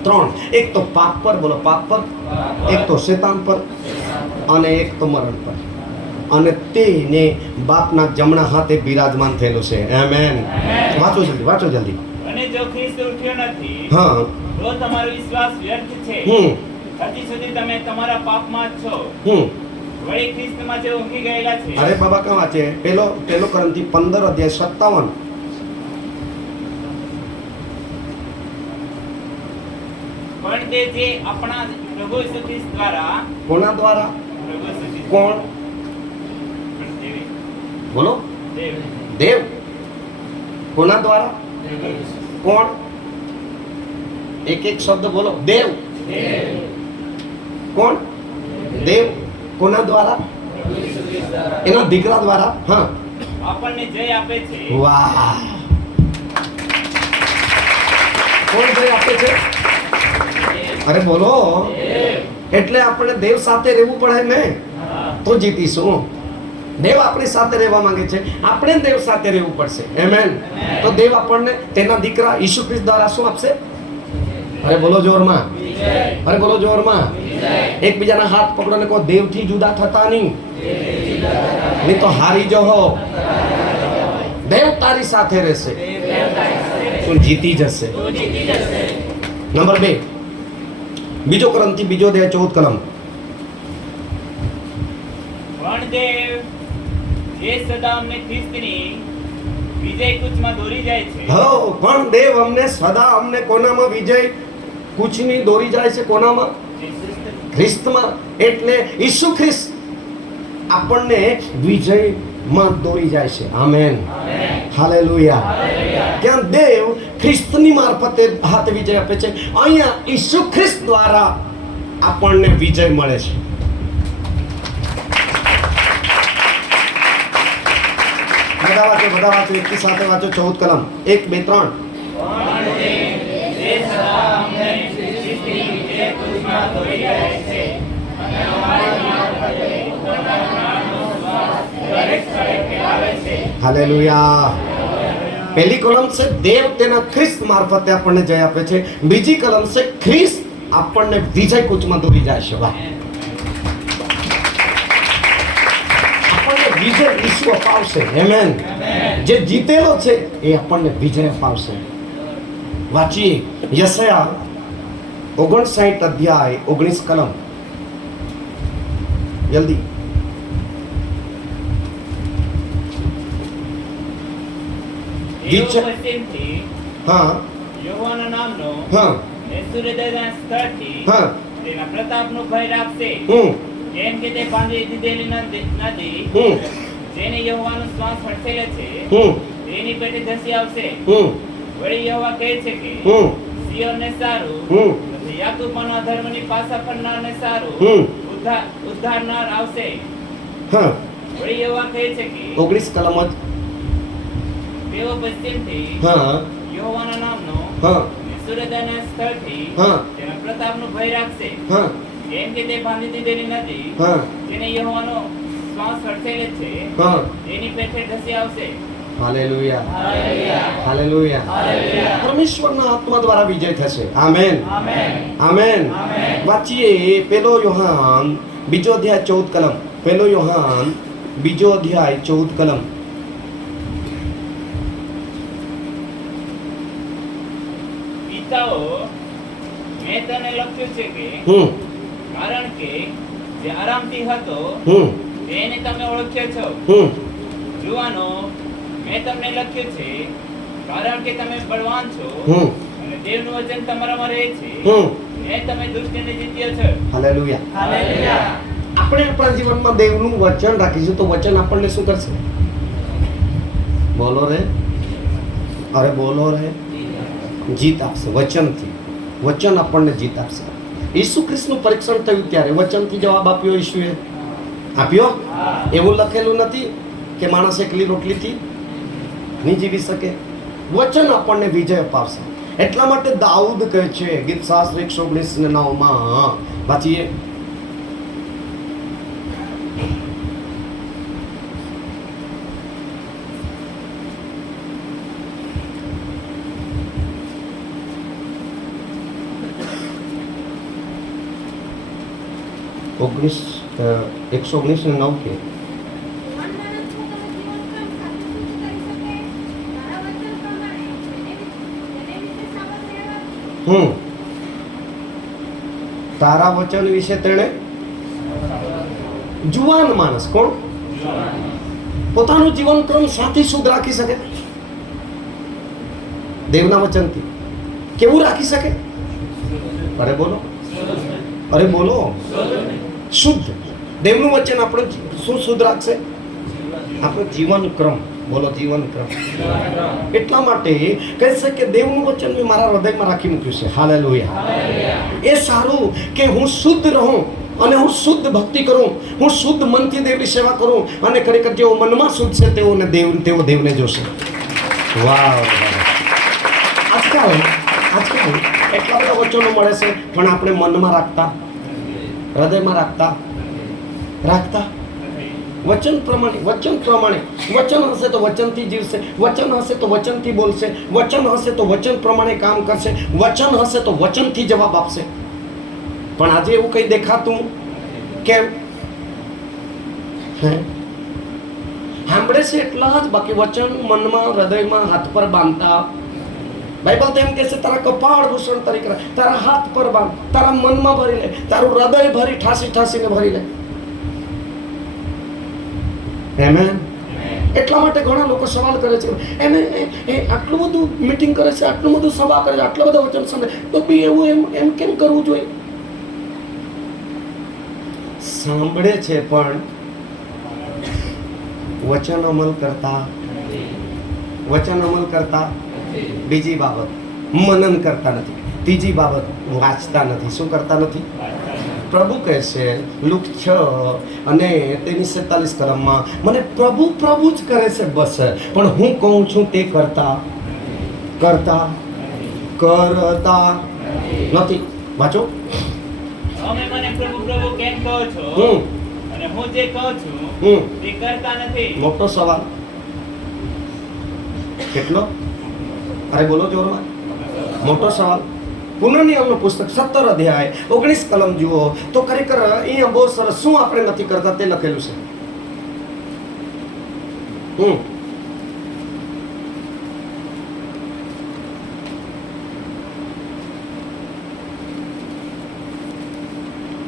3. એક તો પાપ પર, બોલો પાપ પર, એક તો શેતાન પર, અને એક તો મરણ પર. અને તેને બાપના જમણા હાથે બિરાજમાન થયેલું છે. આમેન. વાંચો જલ્દી, વાંચો જલ્દી. અને જો ખ્રિસ્ત ઉઠ્યો નથી હા. તો તમારો વિશ્વાસ વ્યર્થ છે. હમ હજી સુધી તમે તમારા પાપમાં જ છો. હમ વળી ખ્રિસ્તમાં જે ઊંઘી ગયેલા છે. અરે બાબા કાં વાંચે? પેલો કરંથી 15:57. પણ તે જે આપણા પ્રભુ ઈસુ ખ્રિસ્ત દ્વારા કોના દ્વારા? પ્રભુ ઈસુ ખ્રિસ્ત કોણ? પણ દેવ બોલો. દેવ દેવ. કોના દ્વારા? કોણ? એક એક શબ્દ બોલો. દેવ. કોણ? દેવ. કોના દ્વારા? એના દીકરા દ્વારા. હા. આપણને જય આપે છે. વાહ. કોણ જય આપે છે? અરે બોલો. એટલે આપણે દેવ સાથે રહેવું પડે ને, તો જીતીશું. દેવ આપણી સાથે રહેવા માંગે છે, આપણે દેવ સાથે રહેવું પડશે. આમેન. તો દેવ આપણને તેના દીકરા ઈસુ ખ્રિસ્ત દ્વારા શું આપશે? અરે બોલો જોરમાં. અરે બોલો જોરમાં. એકબીજાના હાથ પકડો ને કહો, દેવથી જુદા થતા નહીં તો હારી જહો. દેવ તારી સાથે રહેશે, તું જીતી જશે. નંબર 2, બીજો કરંથી 2:14. પણ દેવ જે સદા અમને ખ્રિસ્તની વિજય કૂચમાં દોરી જાય છે. હો, પણ દેવ અમને કોનામાં વિજય કૂચની દોરી જાય છે? કોનામાં? ખ્રિસ્તમાં. એટલે ઈસુ ખ્રિસ્ત આપણને વિજયમાં દોરી જાય છે. આમેન. હાલેલુયા. ત્યાં દેવ ખ્રિસ્તની મારફતે હાથે વિજય આપે છે, અહીંયા ઈસુ ખ્રિસ્ત દ્વારા આપણને વિજય મળે છે. બધા વાંચો, એકી સાથે વાંચો. 14 કલમ 1, 2, 3. પણ દેવ જે સદા અમને ખ્રિસ્તની વિજય કૂચમાં દોરી જાય છે અને અમારી મારફતે પોતાના પ્રાણનો શ્વાસ દરેક સ્થળે ફેલાવે છે. હાલેલુયા. પહેલી કોલમ છે દેવ તેના ખ્રિસ્ત મારફતે આપણને જય આપે છે. બીજી કોલમ છે ખ્રિસ્ત આપણને વિજય કૂચમાં દોરી જાય છે. વાહ. આપણને વિજય ઈસુ અપાવશે. આમેન. જે જીતેલો છે એ આપણને વિજય અપાવશે. વાંચીએ યશાયા 59:19 કલમ. જલ્દી. એવો પશ્ચિમથી હા યહોવાના નામનો હા એ સૂર્યોદયના સ્થળથી હા. તેના પ્રતાપનો ભય રાખશે. કેમ કે તે બાંધી દીધેલી નદી જેને યહોવાનો શ્વાસ હડફેલે છે તેની પેટે ધસી આવશે. વળી યહોવા કહે છે કે સિયોનને સારું, યાકૂબના અધર્મની પાછા ફરનારને સારું ઉદ્ધારનાર આવશે. વળી યહોવા કહે છે કે 19 કલમ જ. તેઓ પશ્ચિમથી યહોવાના નામનો સૂર્યોદયના સ્થળથી તેના પ્રતાપનો ભય રાખશે. કેમ કે તે બાંધી દીધેલી નદી જેને યહોવાનો શ્વાસ હડફેલે છે તેની પેટે ધસી આવશે. હાલેલુયા. હાલેલુયા. પરમેશ્વરના આત્મા દ્વારા વિજય થશે. આમેન. આમેન. વાંચીએ પેલો યોહાન 2 અધ્યાય 14 કલમ. પેલો યોહાન 2 અધ્યાય 14 કલમ. પિતાઓ, મેં તને લખ્યું છે કે કારણ કે જે આરામથી હતો તેને તમે ઓળખ્યો છો. જુવાનો, મેં તમને લખ્યું છે કારણ કે તમે બળવાન છો અને દેવનું વચન તમારામાં રહે છે. મેં તમે દુષ્ટને જીત્યો છો. હાલેલુયા. હાલેલુયા. આપણે આપણા જીવનમાં દેવનું વચન રાખીશું તો વચન આપણને શું કરશે? બોલો રે. અરે બોલો રે. જીત આપશે વચનથી. વચન આપણને જીત આપશે. ઈસુ ખ્રિસ્તનું પરીક્ષણ થયું ત્યારે વચનથી જવાબ આપ્યો. ઈસુએ આપ્યો. એવું લખેલું નથી કે માણસ એકલી રોટલીથી નહીં જીવી શકે. વચન આપણને વિજય અપાવશે. એટલા માટે દાઉદ કહે છે ગીત શાસ્ત્ર 119:9 વાંચીએ. ઓગણીસ 119 ને 9 કે તારા વચન વિશે તેણે જુવાન માણસ કોણ પોતાનું જીવન ક્રમ સાથી શુદ્ધ રાખી શકે દેવના વચનથી કેવું રાખી શકે અરે બોલો શુદ્ધ દેવનું વચન આપણે શું શુદ્ધ રાખશે આપણો જીવન ક્રમ બોલો જીવન ક્રમ એટલા માટે કહે છે કે દેવનું વચન મેં મારા હૃદયમાં રાખી મૂક્યું છે હાલેલુયા એ સારું કે હું શુદ્ધ રહું અને હું શુદ્ધ ભક્તિ કરું હું શુદ્ધ મનથી દેવની સેવા કરું અને ખરેખર જેઓ મનમાં શુદ્ધ છે તેઓને તેઓ દેવને જોશે વાહ આજકાલ એટલા બધા વચનો મળે છે પણ આપણે મનમાં રાખતા હૃદયમાં રાખતા વચન પ્રમાણે વચન હશે તો વચનથી જીવશે વચન હશે તો વચનથી બોલશે વચન હશે તો વચન પ્રમાણે કામ કરશે વચન હશે તો વચનથી જવાબ આપશે પણ આજે એવું કંઈ દેખાતું કેમ સાંભળે છે એટલા જ બાકી વચન મનમાં હૃદયમાં હાથ પર બાંધતા બાઇબલ તો એમ કહે છે તારા કપાળ ભૂષણ તરીકે તારા હાથ પર બાંધ તારા મનમાં ભરી લે તારું હૃદય ભરી ઠાસીને ભરી લે આમેન એટલા માટે ઘણા લોકો સવાલ કરે છે એને આટલું બધું મીટિંગ કરે છે આટલું બધું સભા કરે છે આટલા બધા વચન સાંભળે તો બી એવું એમ કેમ કરવું જોઈએ સાંભળે છે પણ વચન અમલ કરતા બીજી બાબત મનન કરતા નથી ત્રીજી બાબત વાંચતા નથી શું કરતા નથી પ્રભુ કહે છે લુક 6 અને તેની 47 કલમમાં મને પ્રભુ જ કરે છે બસ પણ હું કહું છું તે કરતા નથી વાંચો તમે મને પ્રભુ કેમ કહો છો અને હું જે કહું છું તે કરતા નથી મોટો સવાલ કેટલો અરે બોલો જોરમાં મોટો સવાલ પુનર્નિયમનું પુસ્તક 17 અધ્યાય 19 કલમ જુઓ તો ખરેખર અહીંયા બહુ સરસ શું આપણે નથી કરતા તે લખેલું છે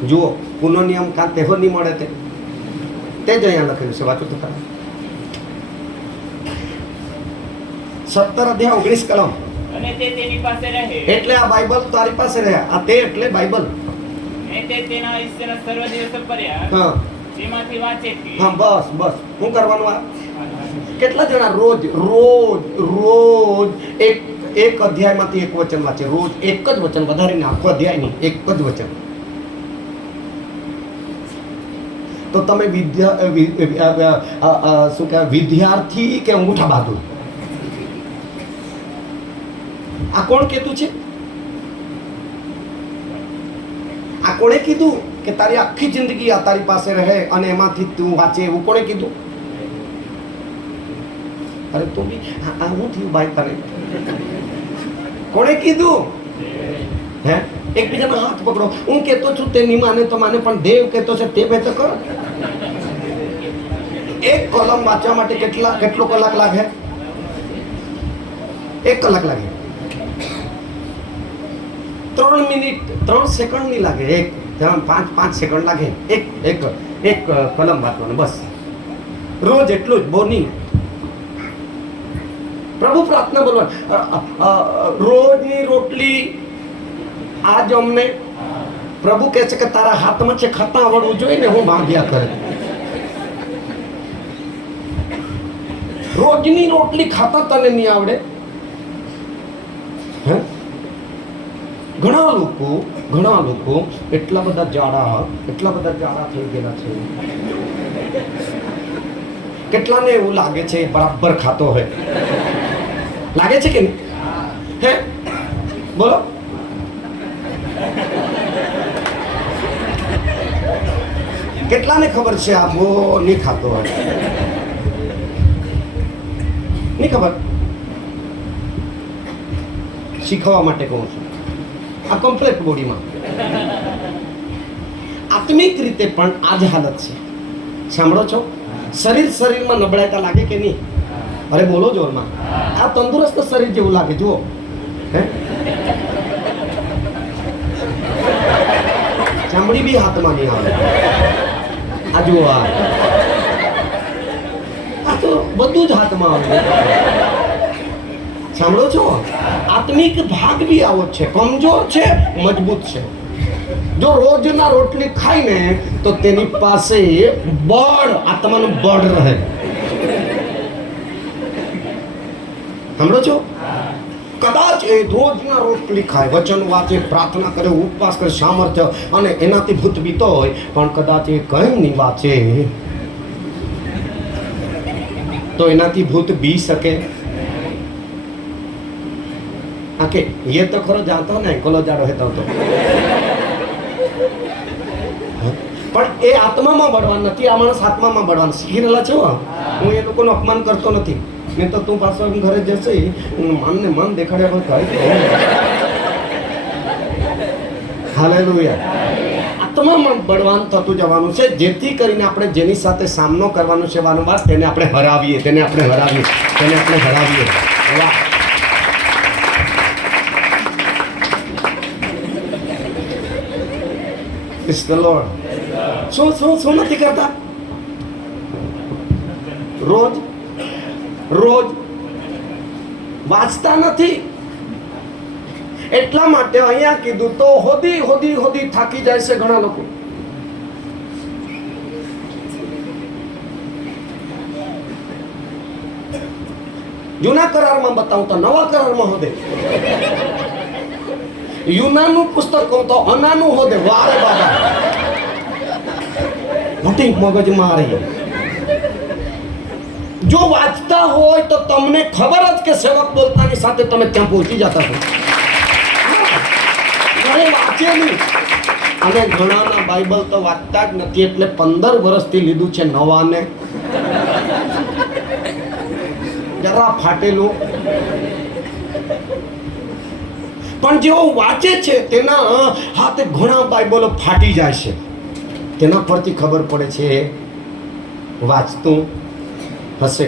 જુઓ પુનર્નિયમ કાં તેહો નહીં મળે તે જ અહીંયા લખેલું છે વાંચો તો ખરા 17 અધ્યાય 19 કલમ અને તે તેની પાસે રહે એટલે આ બાઇબલ તારી પાસે રહ્યા આ તે એટલે બાઇબલ ને તે તેના ઈશ્વરના સર્વ દિવસો પર્યા હા તેમાંથી વાંચે છે હા બસ શું કરવાનું આ કેટલા જણા રોજ એક અધ્યાયમાંથી એક વચન વાંચે રોજ એક જ વચન વધારે ને આખો અધ્યાય નહીં એક જ વચન તો તમે શું કહેવાય વિદ્યાર્થી કે અંગૂઠા બહાદુર આ કોણ કહેતું છે આ કોણે કીધું કે તારી આખી જિંદગી આ તારી પાસે રહે અને એમાંથી તું વાંચે એવું કોણે કીધું અરે તો બી આ હું થયું ભાઈ તને કોણે કીધું હે એકબીજાના હાથ પકડો હું કહેતો છું તે નહીં માને તો માને પણ દેવ કહેતો છે તે બે તો કરો એક કોલમ વાંચવા માટે કેટલો કલાક લાગે 1 કલાક લાગે 3 મિનિટ 3 સેકન્ડ નહીં લાગે 5 સેકન્ડ લાગે એક કલમ વાંચવાનું બસ રોજ એટલું જ બહુ નહીં પ્રભુ પ્રાર્થના બોલવા રોજની રોટલી આજ અમને પ્રભુ કહે છે કે તારા હાથમાં છે ખાતા આવડવું જોઈએ ને હું ભાગ્યા કરે રોજની રોટલી ખાતા તને નહીં આવડે હે ઘણા લોકો એટલા બધા જાડા થઈ ગયેલા છે કેટલાને એવું લાગે છે બરાબર ખાતો હોય લાગે છે કે નહીં હે બોલો કેટલાને ખબર છે આ બહુ નહીં ખાતો હોય? નહીં ખબર? શીખવા માટે કહું છું. આ કમ્પ્લેટ બોડીમાં આત્મિક રીતે પણ આ જ હાલત છે. સાંભળો છો? શરીરમાં નબળાઈતા લાગે કે નહીં? અરે બોલો જોરમાં. આ તંદુરસ્ત શરીર જેવું લાગે. જુઓ, હે, ચામડી બી હાથમાં નહીં આવે. આ જુઓ, આ તો બધું જ હાથમાં આવે. સાંભળો છો? આત્મિક ભાગ બી આવો જ છે. કમજોર છે, મજબૂત છે. જો રોજના રોટલી ખાઈને તો તેની પાસે બળ, આત્માનું બળ રહે. સાંભળો છો? કદાચ એ રોજના રોટલી ખાય, વચન વાંચે, પ્રાર્થના કરે, ઉપવાસ કરે, સામર્થ્ય અને એનાથી ભૂત બીતો હોય, પણ કદાચ એ કંઈ નહીં વાંચે તો એનાથી ભૂત બી શકે? આકે ये तो खरो जाता ने कोलो जाड़ो हेता तो પણ એ આત્મામાં બળવાન નથી. આ માણસ આત્મામાં બળવાન શીખી રહેલા છે. હું એ લોકોનું અપમાન કરતો નથી. નહીં તો તું પાછો ઘરે જશે મનને મન દેખાડ્યા પણ કહી. હાલેલુયા. આત્મામાં બળવાન થતું જવાનું છે, જેથી કરીને આપણે જેની સાથે સામનો કરવાનો છે વારંવાર તેને આપણે હરાવીએ, તેને આપણે હરાવીએ, તેને આપણે હરાવીએ. વાહ! It's the Lord. શું નથી કરતા? રોજ વાંચતા નથી. એટલા માટે અહીંયા કીધું તો હોદી થાકી જાય છે ઘણા લોકો. જૂના કરારમાં બતાવું તો નવા કરારમાં હોદે. યુનાનું પુસ્તક કહું તો અનાનું હોદે. વારે બાબા, મોટી મગજ મારી. જો વાંચતા હોય તો તમને ખબર જ કે સેવક બોલતાની સાથે તમે ત્યાં પહોંચી જતા છો. વાંચેલું. અને ઘણાના બાઇબલ તો વાંચતા જ નથી, એટલે 15 વર્ષથી લીધું છે નવાને. જરા ફાટેલું. પણ જેઓ વાંચે છે તેના હાથે ઘણા બાઇબલો ફાટી જાય છે. તેના પરથી ખબર પડે છે વાંચતું હશે.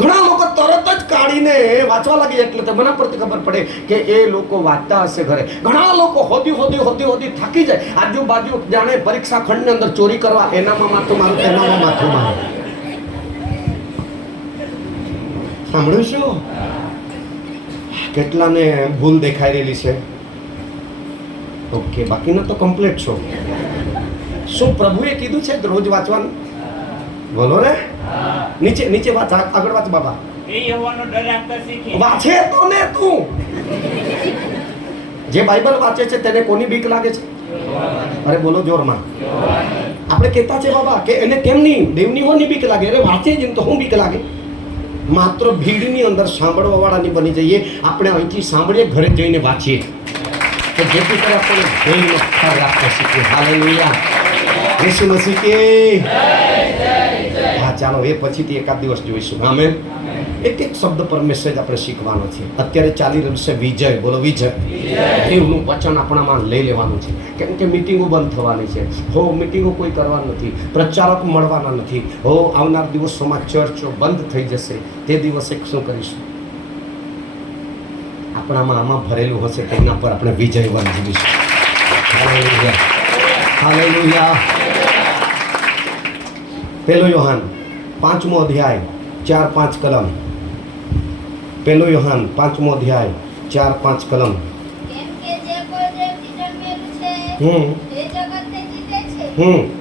ઘણા લોકો તરત જ કાઢીને વાંચવા લાગે, એટલે તેના પરથી ખબર પડે કે એ લોકો વાંચતા હશે ઘરે. ઘણા લોકો હોદી થાકી જાય. આજુબાજુ જાણે પરીક્ષા ખંડની અંદર ચોરી કરવા, એનામાં માથું મારું, તેનામાં માથું મારું. સાંભળ્યું શું? કેટલાને ભૂલ દેખાઈ રહેલી છે? ઓકે, બાકીના તો કમ્પ્લીટ છો. શું પ્રભુએ કીધું છે રોજ વાંચવાનું? બોલો રે. નીચે વાંચ, આગળ વાંચ બાબા. એ યહોવાનો ડર રાખતા શીખે. વાંચે તો ને તું. જે બાઇબલ વાંચે છે તેને કોની બીક લાગે છે? અરે બોલો જોરમાં. આપણે કહેતા છે બાબા કે એને કેમ નહીં, દેવની હોની બીક લાગે. અરે વાંચે જ તો હું બીક લાગે? માત્ર ભીડની અંદર સાંભળવા વાળાની બની જઈએ. આપણે અહીંથી સાંભળીએ, ઘરે જઈને વાંચીએ, તો જેથી કરી આપણે ધ્યેયનો ખ્યાલ રાખતા શીખીએ. હાલેલુયા. યેસુ મસીહ કે હા. ચાલો એ પછીથી એકાદ દિવસ જોઈશું. આમેન. એક શબ્દ પર મેસેજ આપણે શીખવાનો છે. અત્યારે ચાલી રહ્યું છે વિજય. બોલો વિજય. દેવનું વચન આપણામાં લઈ લેવાનું છે. કેમ કે મિટિંગો બંધ થવાની છે. મિટિંગો કોઈ કરવાની નથી, પ્રચારક મળવાના નથી. આવનાર દિવસોમાં ચર્ચો બંધ થઈ જશે. તે દિવસે શું કરીશું? આપણામાં આમાં ભરેલું હશે તેના પર આપણે વિજયવાન જીવીશું. હાલેલુયા. હાલેલુયા. 1 યોહાન 5મો અધ્યાય 4-5 કલમ. 1 યોહાન 5મો અધ્યાય 4-5 કલમ. કેમ કે જે કોઈ દેવથી જન્મેલું છે તે જગતને જીતે છે,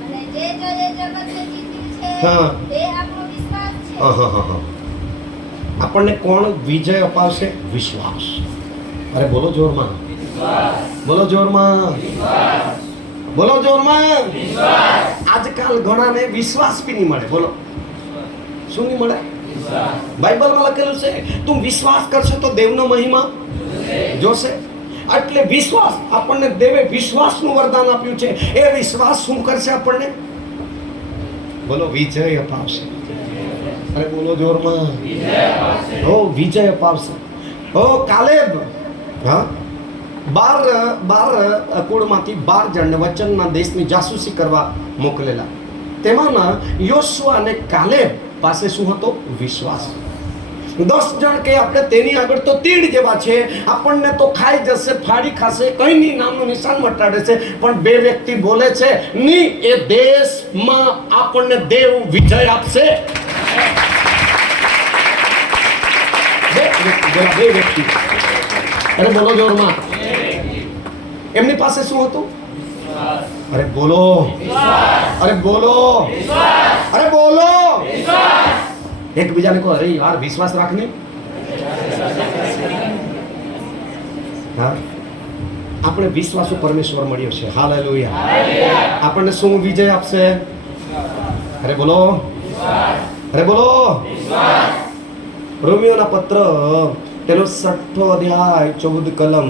અને જે જગતને જીત્યું છે હા. તે આપણો વિશ્વાસ છે. હા. આપણને કોણ વિજય અપાવશે? વિશ્વાસ. અરે બોલો જોરમાં. બોલો જોરમાં. બોલો જોરમાં. આજકાલ ઘણાને વિશ્વાસ બી નહીં મળે. બોલો શું નહીં મળે? બાઇબલમાં લખેલું છે તું વિશ્વાસ કરશે તો દેવનો મહિમા જોશે. એટલે વિશ્વાસ આપણને દેવે વિશ્વાસનું વરદાન આપ્યું છે. એ વિશ્વાસ શું કરશે આપણને? બોલો, વિજય અપાવશે. અરે બોલો જોરમાં, ઓ વિજય અપાવશે. ઓ કાલેબ, હા, 12 કુળમાંથી 12 જણને વચનના દેશની જાસૂસી કરવા મોકલેલા. તેમાંના યોશુઆ અને કાલેબ પાસે શું હતો? વિશ્વાસ. 10 જણ કે આપણે તેની આગળ તો તીડ જેવા છે, આપણને તો ખાઈ જશે, ફાડી ખાશે, કઈ નહીં, નામનું નિશાન મટાડે છે. પણ 2 વ્યક્તિ બોલે છે, નહીં, એ દેશમાં આપણને દેવ વિજય આપશે. બે વ્યક્તિ, અરે બોલો જોરમાં, એમની પાસે શું હતું? અરે બોલો, અરે બોલો, અરે બોલો. એકબીજાને કહો, અરે યાર વિશ્વાસ રાખને. હા, આપણે વિશ્વાસુ પરમેશ્વર મળ્યો છે. હાલેલુયા. આપણને શું વિજય આપશે? અરે બોલો, અરે બોલો. રોમિયોના પત્ર તેનો 6 અધ્યાય 14 કલમ.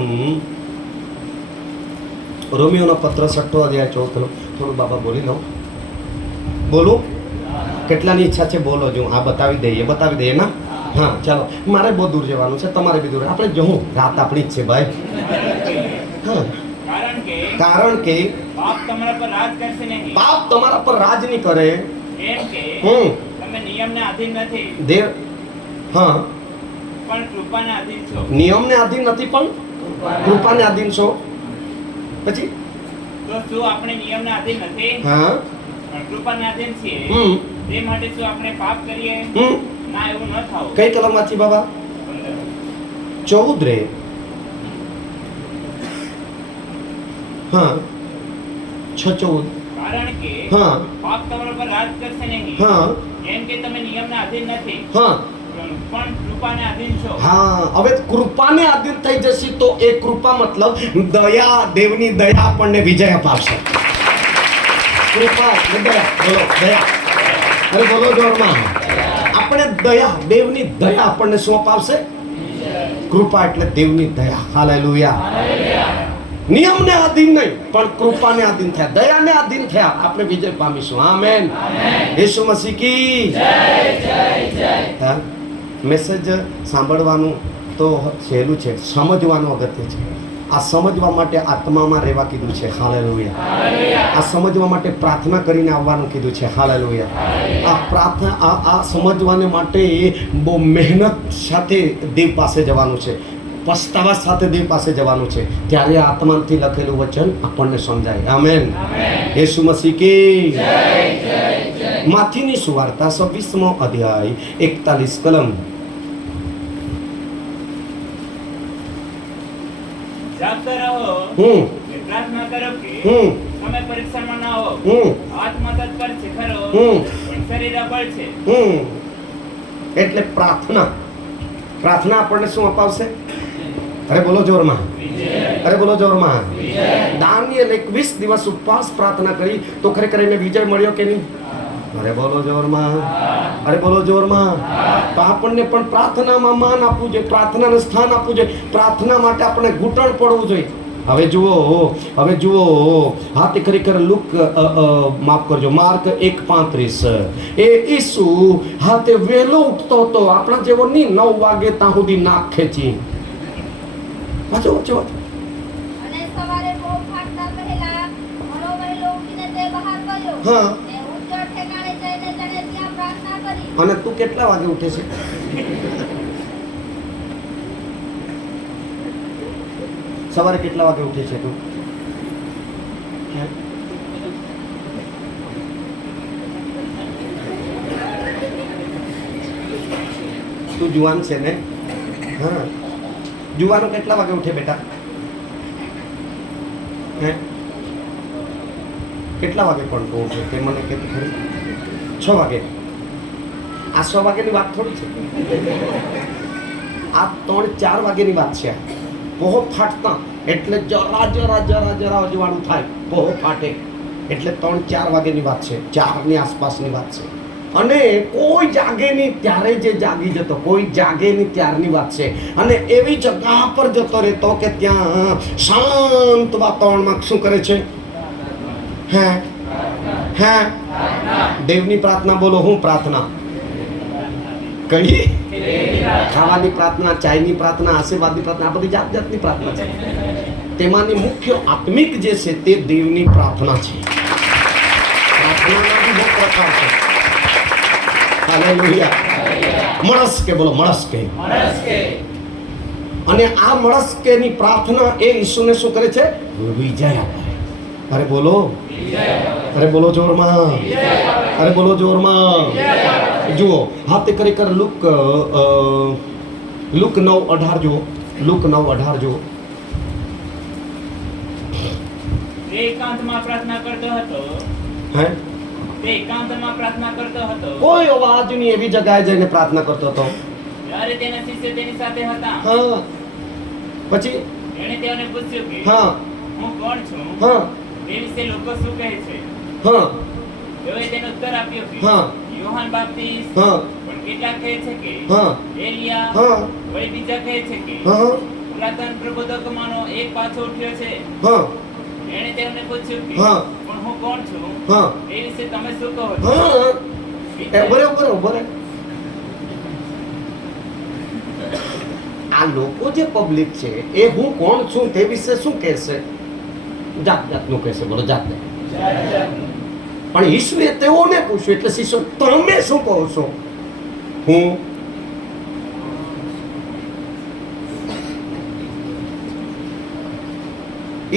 રોમિયોના પત્ર 6 અધ્યાય 14 કલમ. થોડું બાબા બોલી લો. બોલું? કેટલાની ઈચ્છા છે? બોલો. જો આ બતાવી દઈએ ના? હા, ચાલો. મારે બહુ દૂર જવાનું છે, તમારે બી દૂર. આપણે જવું, રાત આપણી જ છે ભાઈ. હા, કારણ કે પાપ તમારા પર રાજ કરશે નહીં. પાપ તમારા પર રાજ નહીં કરે. એમ કે તમે નિયમને આધીન નથી, દેવ, હા, પણ કૃપાને આધીન છો. નિયમને આધીન નથી પણ કૃપાને આધીન છો. પછી તો શું આપણે નિયમને આધીન નથી, હા, પણ કૃપાને આધીન છીએ? તે માટે શું આપણે પાપ કરીએ? ના, એવું ન થાવ. કઈ કલમ વાંચી બાબા? 14 રે. હા, 6:14. કારણ કે હા, પાપ તમારા પર રાજ કરશે નહીં. હા, એમ કે તમે નિયમને આધીન નથી, હા, પણ કૃપાને આધીન છો. હા. હવે કૃપાને આધીન થઈ જશે તો એ કૃપા મતલબ દયા, દેવની દયા આપણને વિજય અપાવશે. કૃપા એટલે દયા. બોલો દયા. અરે બોલો જોરમાં, આપણે દયા, દેવની દયા આપણને શું અપાવશે? કૃપા એટલે દેવની દયા. હાલેલુયા. નિયમને આધીન નહીં પણ કૃપાને આધીન થયા, દયાને આધીન થયા, આપણે વિજય પામીશું. આમેન. યેસુ મસીહ કી જય. મેસેજ સાંભળવાનું તો સહેલું છે, સમજવાનું અગત્ય છે. આ સમજવા માટે આત્મામાં રહેવા કીધું છે. હાલેલુયા. આ સમજવા માટે પ્રાર્થના કરીને આવવાનું કીધું છે. હાલેલુયા. આ પ્રાર્થના, આ સમજવાને માટે બહુ મહેનત સાથે દેવ પાસે જવાનું છે, પસ્તાવા સાથે દેવ પાસે જવાનું છે. ત્યારે આત્માથી લખેલું વચન આપણને સમજાય. આમેન. યેસુ મસીહ કી જય. માથીની સુવાર્તા 26મો અધ્યાય 41 કલમ. જાગતા રહો, પ્રાર્થના કરો કે તમે પરીક્ષામાં ના આવો. આત્મા તત્પર છે ખરો, પણ શરીર અબળ છે. એટલે પ્રાર્થના આપણને શું અપાવશે? અરે બોલો જોરમાં, અરે બોલો જોરમાં. દાનિયેલ 21 દિવસ ઉપવાસ પ્રાર્થના કરી તો ખરેખર એને વિજય મળ્યો કે નહીં? અરે બોલો જોરમાં, અરે બોલો જોરમાં. તો આપણને પણ પ્રાર્થનામાં માન આપવું જોઈએ, પ્રાર્થનાને સ્થાન આપવું જોઈએ, પ્રાર્થના માટે આપણે ઘૂંટણ પડવું જોઈએ. હવે જુઓ, હા, તે ખરેખર માફ કરજો, માર્ક 1:35. એ ઈસુ હા તે વહેલો ઉઠતો હતો, આપણા જેવો નહીં, 9 વાગે ત્યાં સુધી નાક ખેંચી. વાંચો. અને સવારે બહુ ફાટતા પહેલા ઘણો વહેલો ઉઠીને તે બહાર ગયો. હા. ને ઉજ્જડ ઠેકાણે જઈને તેણે ત્યાં પ્રાર્થના કરી. અને તું કેટલા વાગે ઉઠે છે? સવારે કેટલા વાગે ઉઠે છે તું? તું જુવાન છે ને? હા, જુવાનો કેટલા વાગે ઉઠે બેટા? હે, કેટલા વાગે પણ તું ઉઠે તે મને કહેતી ખરી? 6 વાગે. આ 6 વાગ્યાની વાત થોડી છે, આ 3-4 વાગ્યાની વાત છે. પોહો ફાટતા એટલે જરા અજવાળું થાય, પોહો ફાટે એટલે 3-4 વાગ્યાની વાત છે, 4ની આસપાસની વાત છે. અને કોઈ જાગે નહીં ત્યારે જે જાગી જતો, કોઈ જાગે નહીં ત્યારની વાત છે. અને એવી જગ્યા પર જતો રહેતો કે ત્યાં શાંત વાતાવરણમાં શું કરે છે? હે હે દેવની પ્રાર્થના. બોલો, હું પ્રાર્થના કઈ? ખાવાની પ્રાર્થના, ચાયની પ્રાર્થના, આશીર્વાદની પ્રાર્થના, આ બધી જાત જાતની પ્રાર્થના છે. તેમાંની મુખ્ય આત્મિક જે છે તે દેવની પ્રાર્થના છે. પ્રાર્થનાના બી બહુ પ્રકાર છે. હાલેલુયા. મળસ્કે, બોલો મળસ્કે. અને આ મળસ્કેની પ્રાર્થના એ ઈસુને શું કરે છે? વિજય આપે. અરે બોલો, અરે બોલો જોરમાં, અરે બોલો જોરમાં. જુઓ, હાથે કરી કર લુક 9:18 જુઓ. લુક 9:18 જુઓ. તે એકાંતમાં પ્રાર્થના કરતો હતો. હે? તે એકાંતમાં પ્રાર્થના કરતો હતો. કોઈ અવાજની એવી જગ્યાએ જઈને પ્રાર્થના કરતો હતો. ત્યારે તેના શિષ્ય તેની સાથે હતા. હા. પછી એણે તેઓને પૂછ્યું કે હા હું કોણ છું? હા તે વિશે લોકો શું કહે છે? હા તેઓએ તેનો ઉત્તર આપ્યો કે હા યોહાન બાપ્તિસ્ત, હા પણ કેટલાક કહે છે કે હા એલિયા, હા વળી બીજા કહે છે કે હા પુરાતન પ્રબોધકોમાંનો એક પાછો ઉઠ્યો છે. હા એણે તેમને પૂછ્યું કે હા. પણ હું કોણ છું? હા એ વિશે તમે શું કહો છો? હા. બરાબર બરાબર. આ લોકો જે પબ્લિક છે એ હું કોણ છું તે વિશે શું કહેશે? જાત જાતનું કહેશે. બોલો જાત. પણ ઈશ્વરે તેઓને પૂછ્યું એટલે શિષ્યો તમે શું કહો છો? હું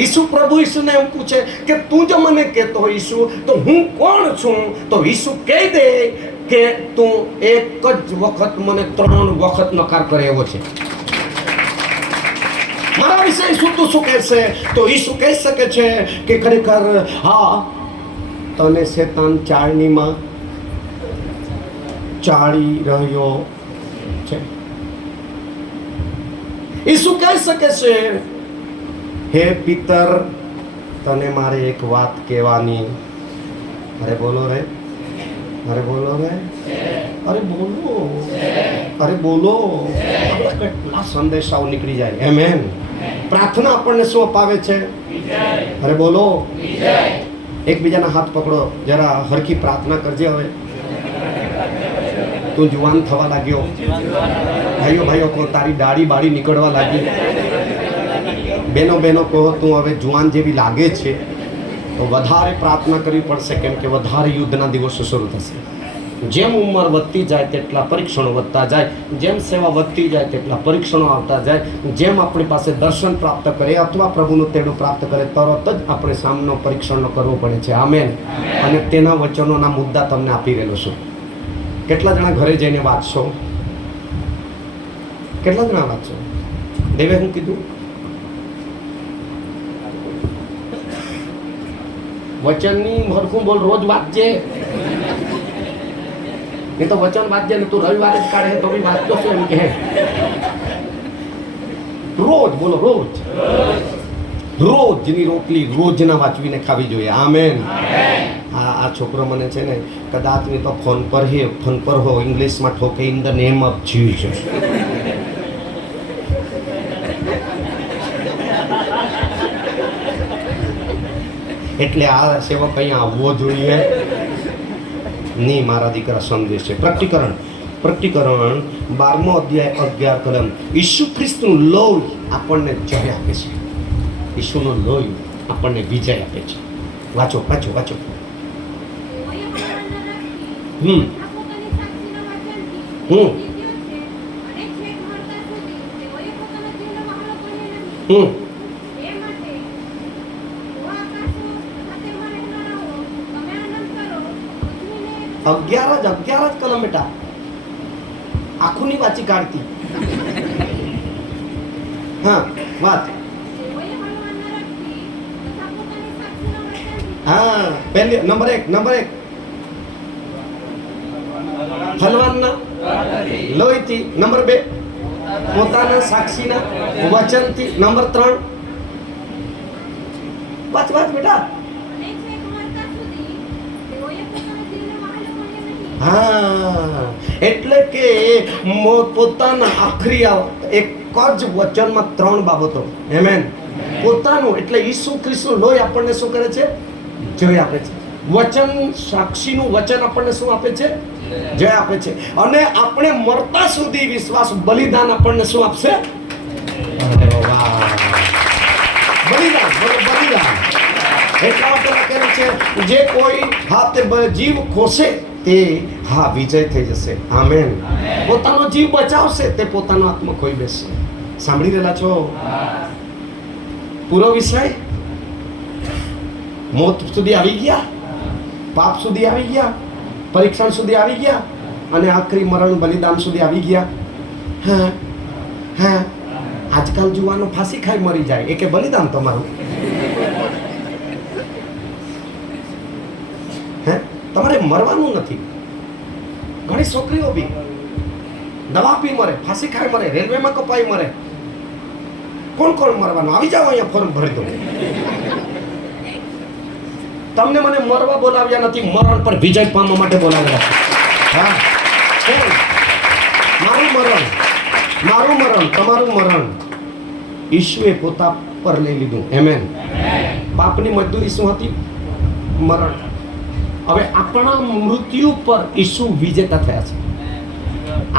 ઈસુ પ્રભુ ઈસુને એમ પૂછે કે તું જો મને કહેતો હોય ઈસુ તો હું કોણ છું? તો ઈસુ કહી દે કે તું એક જ વખત મને 3 વખત નકાર કરે એવો છે. મારા વિશે ઈસુ તું શું કહેશે? તો ઈસુ કહી શકે છે કે ખરેખર હા, તને શેતાન ચાળણીમાં ચાળી રહ્યો છે. ઈસુ કહી શકે છે હે પિતર, તને મારે એક વાત કહેવાની. અરે બોલો રે, અરે બોલો રે, અરે બોલો, અરે બોલો. કેટલા સંદેશાઓ નીકળી જાય. આમેન. પ્રાર્થના આપણને શું અપાવે છે? અરે બોલો. એકબીજાના હાથ પકડો, જરા હરખી પ્રાર્થના કરજે. હવે તું જુવાન થવા લાગ્યો. ભાઈઓ ભાઈઓ કહો તારી દાઢી બાળી નીકળવા લાગી. બેનો બેનો કહો તું હવે જુવાન જેવી લાગે છે. તો વધારે પ્રાર્થના કરવી પડશે, કેમ કે વધારે યુદ્ધના દિવસો શરૂ થશે. જેમ ઉંમર વધતી જાય તેટલા પરીક્ષણો વધતા જાય, જેમ સેવા વધતી જાય તેટલા પરીક્ષણો આવતા જાય. જેમ આપણી પાસે દર્શન પ્રાપ્ત કરે અથવા પ્રભુનું તેડું પ્રાપ્ત કરે તરત જ આપણે સામનો પરીક્ષણનો કરવો પડે છે. આમેન. અને તેના વચનોના મુદ્દા તમને આપી રહેલો છું. કેટલા જણા ઘરે જઈને વાંચશો? કેટલા જણા વાંચશો? દેવે હું કીધું? વચનની હરખું બોલ. રોજ વાંચજે. નહીં તો વચન વાંચજે ને તું રવિવારે જ કાઢે તો બી વાંચતો છે એમ કહે. રોજ બોલો, રોજ. રોજની રોટલી રોજના વાંચવીને ખાવી જોઈએ. આમેન. આ છોકરો મને છે ને કદાચ નહીં તો ફોન પર હો ઇંગ્લિશમાં ઠોકે in the name of Jesus. એટલે આ સેવક અહીંયા આવવો જોઈએ નહીં. મારા દીકરા સંદેશ છે. પ્રકટીકરણ 12મો અધ્યાય 11 કલમ. ઈસુ ખ્રિસ્તનું લોહી આપણને જય આપે છે. ઈસુનું લોહી આપણને વિજય આપે છે. વાંચો વાંચો વાંચો. હમ હમ હમ 11 જ કલમ બેટા. આખું ની વાંચી કાઢતી. હા વાત. હા પહેલી નંબર 1 હલવાનના લોહીથી. નંબર 2 પોતાના સાક્ષીના વચનથી. નંબર 3 વાંચ બેટા. હા, એટલે કે પોતાના આખરી એક જ વચનમાં 3 બાબતો. આમેન. પોતાનું એટલે ઈસુ ખ્રિસ્તનું લોહી આપણને શું કરે છે? જય આપે છે. વચન, સાક્ષીનું વચન આપણને શું આપે છે? જય આપે છે. અને આપણે મરતા સુધી વિશ્વાસ બલિદાન આપણને શું આપશે? બલિદાન, બલિદાન. એટલા માટે લખેલું છે, જે કોઈ હાથે જીવ ખોશે તે વિજય થઈ જશે. આમેન. પોતાનો જીવ બચાવશે તે પોતાનો આત્મા ખોઈ બેસશે. સાંભળી રહેલા છો? પૂરો વિષય મોત સુધી આવી ગયા, પાપ સુધી આવી ગયા, પરીક્ષણ સુધી આવી ગયા અને આખરી મરણ બલિદાન સુધી આવી ગયા. હા હા, આજકાલ જુવાનો ફાંસી ખાઈ મરી જાય એ કે બલિદાન તમારું. હે, તમારે મરવાનું નથી. ઘણી છોકરીઓ બી દવા પી મરે, ફાંસી ખાઈ મરે, રેલવેમાં કપાઈ મરે. કોણ કોણ મરવાનું? આવી જાઓ, અહીંયા ફોર્મ ભરી દો. તમને મને મરવા બોલાવ્યા નથી, મરણ પર વિજય પામવા માટે બોલાવ્યા છે. હા, કેમ? મારું મરણ, તમારું મરણ ઈશુએ પોતા પર લઈ લીધું. આમેન. પાપની મજદૂરી શું હતી? મરણ. હવે આપણા મૃત્યુ પર ઈસુ વિજેતા થયા છે.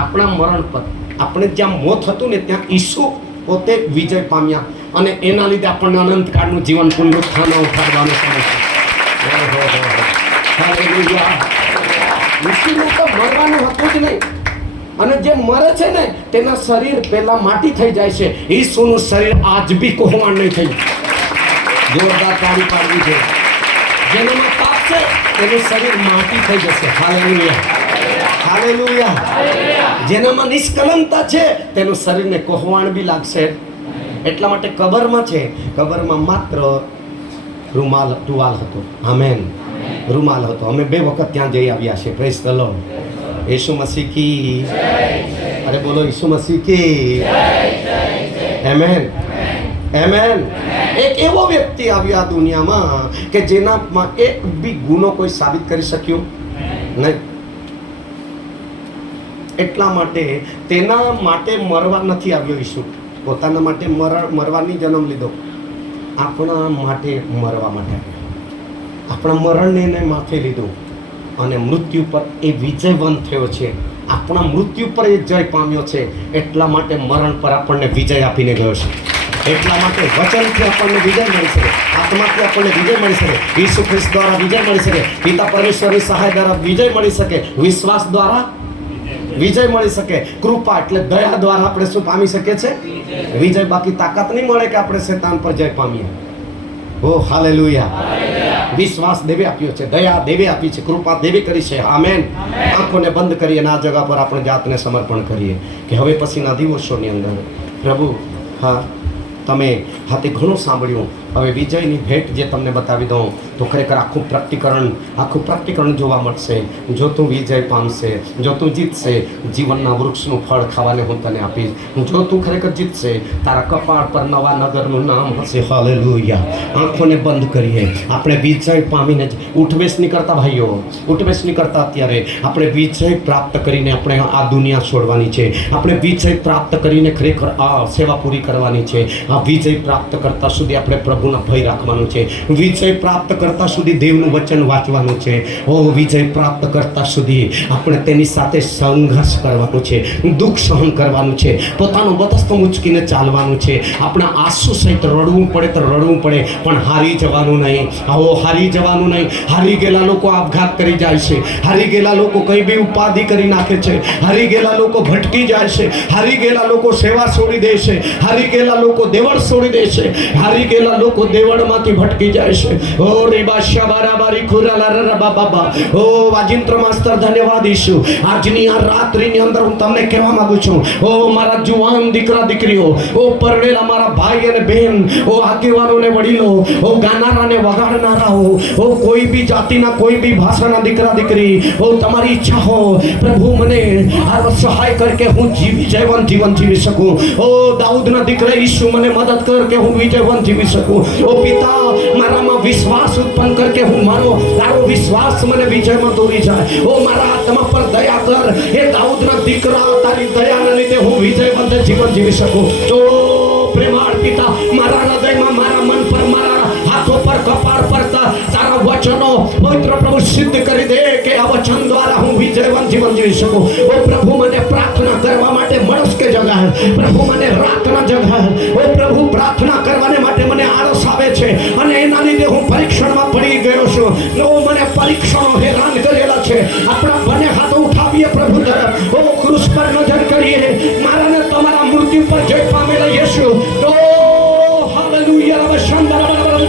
આપણા મરણ પર, આપણે જ્યાં મોત હતું ને ત્યાં ઈસુ પોતે વિજય પામ્યા અને એના લીધે આપણને અનંતકાળનું જીવન પુનરુત્થાન ઉઠાડવાનો સમય છે. ઈસુનું તો મરવાનું હતું જ નહીં. અને જે મરે છે ને તેના શરીર પહેલા માટી થઈ જાય છે. ઈસુનું શરીર આજ બી કોહવાણ નહીં થયું. જોરદાર તાળી પાડવી છે. જેનામાં પાપ છે તેનું શરીર માટી થઈ જશે. Hallelujah, hallelujah. જેનામાં નિષ્કલંકતા છે તેનું શરીરને કોહવાણ બી લાગશે. એટલા માટે કબરમાં છે, કબરમાં માત્ર ટુવાલ હતો. આમેન. રૂમાલ હતો. અમે 2 વખત ત્યાં જઈ આવ્યા છે. Praise the Lord. Isu Masih કી. અરે બોલો, ઈસુ મસીહ કી. Amen, amen. એક એવો વ્યક્તિ આવ્યો આ દુનિયામાં કે જેનામાં એક બી ગુનો કોઈ સાબિત કરી શક્યો નહીં. એટલા માટે તેના માટે મરવા નથી આવ્યો ઈસુ. પોતાના માટે મરવાની જન્મ લીધો. આપણા માટે મરવા માટે આવ્યો. આપણા મરણને એને માથે લીધું અને મૃત્યુ પર એ વિજયવંત થયો છે. આપણા મૃત્યુ પર એ જય પામ્યો છે. એટલા માટે મરણ પર આપણને વિજય આપીને ગયો છે. એટલા માટે વચનથી આપણને વિજય મળી શકે, આત્માથી આપણને વિજય મળી શકે, ઈસુ ખ્રિસ્ત દ્વારા વિજય મળી શકે, પિતા પરમેશ્વરની સહાય દ્વારા વિજય મળી શકે, વિશ્વાસ દ્વારા વિજય મળી શકે, કૃપા એટલે દયા દ્વારા આપણે શું પામી શકીએ છે? વિજય. બાકી તાકાત નહીં મળે કે આપણે શૈતાન પર જય પામીએ. ઓ હાલેલુયા. વિશ્વાસ દેવે આપ્યો છે, દયા દેવે આપી છે, કૃપા દેવે કરી છે. આમેન. આંખોને બંધ કરીએ અને આ જગા પર આપણે જાતને સમર્પણ કરીએ કે હવે પછીના દિવસોની અંદર પ્રભુ, હા, તમે હાથે ઘણું સાંભળ્યું. હવે વિજયની ભેટ જે તમને બતાવી દઉં તો ખરેખર આખું પ્રકટીકરણ જોવા મળશે. જો તું વિજય પામશે, જો તું જીતશે, જીવનના વૃક્ષનું ફળ ખાવાને હું તને આપીશ. જો તું ખરેખર જીતશે, તારા કપાળ પર નવા નગરનું નામ હશે. હાલેલુયા. આંખોને બંધ કરીએ. આપણે વિજય પામીને જ ઉઠબેસ નહીં કરતા ભાઈઓ, ઉઠબેસ નહીં કરતા. અત્યારે આપણે વિજય પ્રાપ્ત કરીને આપણે આ દુનિયા છોડવાની છે. આપણે વિજય પ્રાપ્ત કરીને ખરેખર આ સેવા પૂરી કરવાની છે. આ વિજય પ્રાપ્ત કરતા સુધી આપણે પ્રભુના ભય રાખવાનું છે. વિજય પ્રાપ્ત કરતા સુધી દેવનું વચન વાંચવાનું છે. ઓ વિજય પ્રાપ્ત કરતા સુધી આપણે તેની સાથે સંઘર્ષ કરવાનું છે, દુઃખ સહન કરવાનું છે, પોતાનો બતસ્તો મૂચકીને ચાલવાનું છે. આપણા આંસુ સહિત રડવું પડે તો રડવું પડે, પણ હારી જવાનું નહીં. આવો હારી જવાનું નહીં. હારી ગયેલા લોકો આપઘાત કરી જાય છે. હારી ગયેલા લોકો કઈ બી ઉપાધિ કરી નાખે છે. હારી ગયેલા લોકો ભટકી જાય છે. હારી ગયેલા લોકો સેવા છોડી દે છે. હારી ગયેલા લોકો દેવળ છોડી દે છે. હારી ગયેલા લોકો દેવળમાંથી ભટકી જાય છે. ઓ રીબાશા બારાબારી ખુરાલા બાબા. ઓ વાજિંત્ર માસ્તર, ધન્યવાદ ઈશુ. આજની આ રાત્રિની અંદર હું તમને કહેવા માંગુ છું, ઓ મારા જુવાન દીકરા દીકરીઓ, ઓ પરણેલા મારા ભાઈ અને બહેન, ઓ આગેવાનો ને વડીલો, ઓ ગાનારા ને વગાડનારાઓ, ઓ કોઈ બી જાતિના કોઈ બી ભાષાના દીકરા દીકરી, ઓ તમારી ઈચ્છા હો પ્રભુ મને આ સહાય કર કે હું વિજયવંત જીવન જીવી શકું. ઓ દાઉદના દીકરા ઈશુ મને મદદ કર કે હું વિજયવંત જીવી શકું. ઓ પિતા, મારામાં વિશ્વાસ उत्पन्न करके हूँ मारो तारो विश्वास મને વિજયમાં દોરી જાય. ઓ મારા આત્મા પર દયા કર. એ દાઉદના દીકરા તારી દયાના લીધે હું વિજયવંત જીવન જીવી શકું. ઓ પ્રેમાળ પિતા, મારા હૃદયમાં, મારા મન પર, મારા હાથો પર, કપાળ પર તારા વચનો પવિત્ર પ્રભુ સિદ્ધ કરી દે કે આ વચન દ્વારા હું વિજયવંત જીવન જીવી શકું. ઓ પ્રભુ મને પ્રાર્થના કરવા માટે મનસ કે જગાડ. પ્રભુ મને રાતના જગાડ. ઓ પ્રભુ પ્રાર્થના કરવાને માટે મને આળસ આવે છે અને એના લીધે હું પરીક્ષણમાં પડી ગયો છું. ઓ મને પરીક્ષણો હેરાન કરેલા છે. આપણા બંને હાથો ઉઠાવીએ પ્રભુ તરફ. ઓ ક્રૂસ પર નજર કરીએ. મારાને તમારા મૃત્યુ પર જય પામેલા યેસુ. ઓ હાલેલુયા. હવે શાનદાર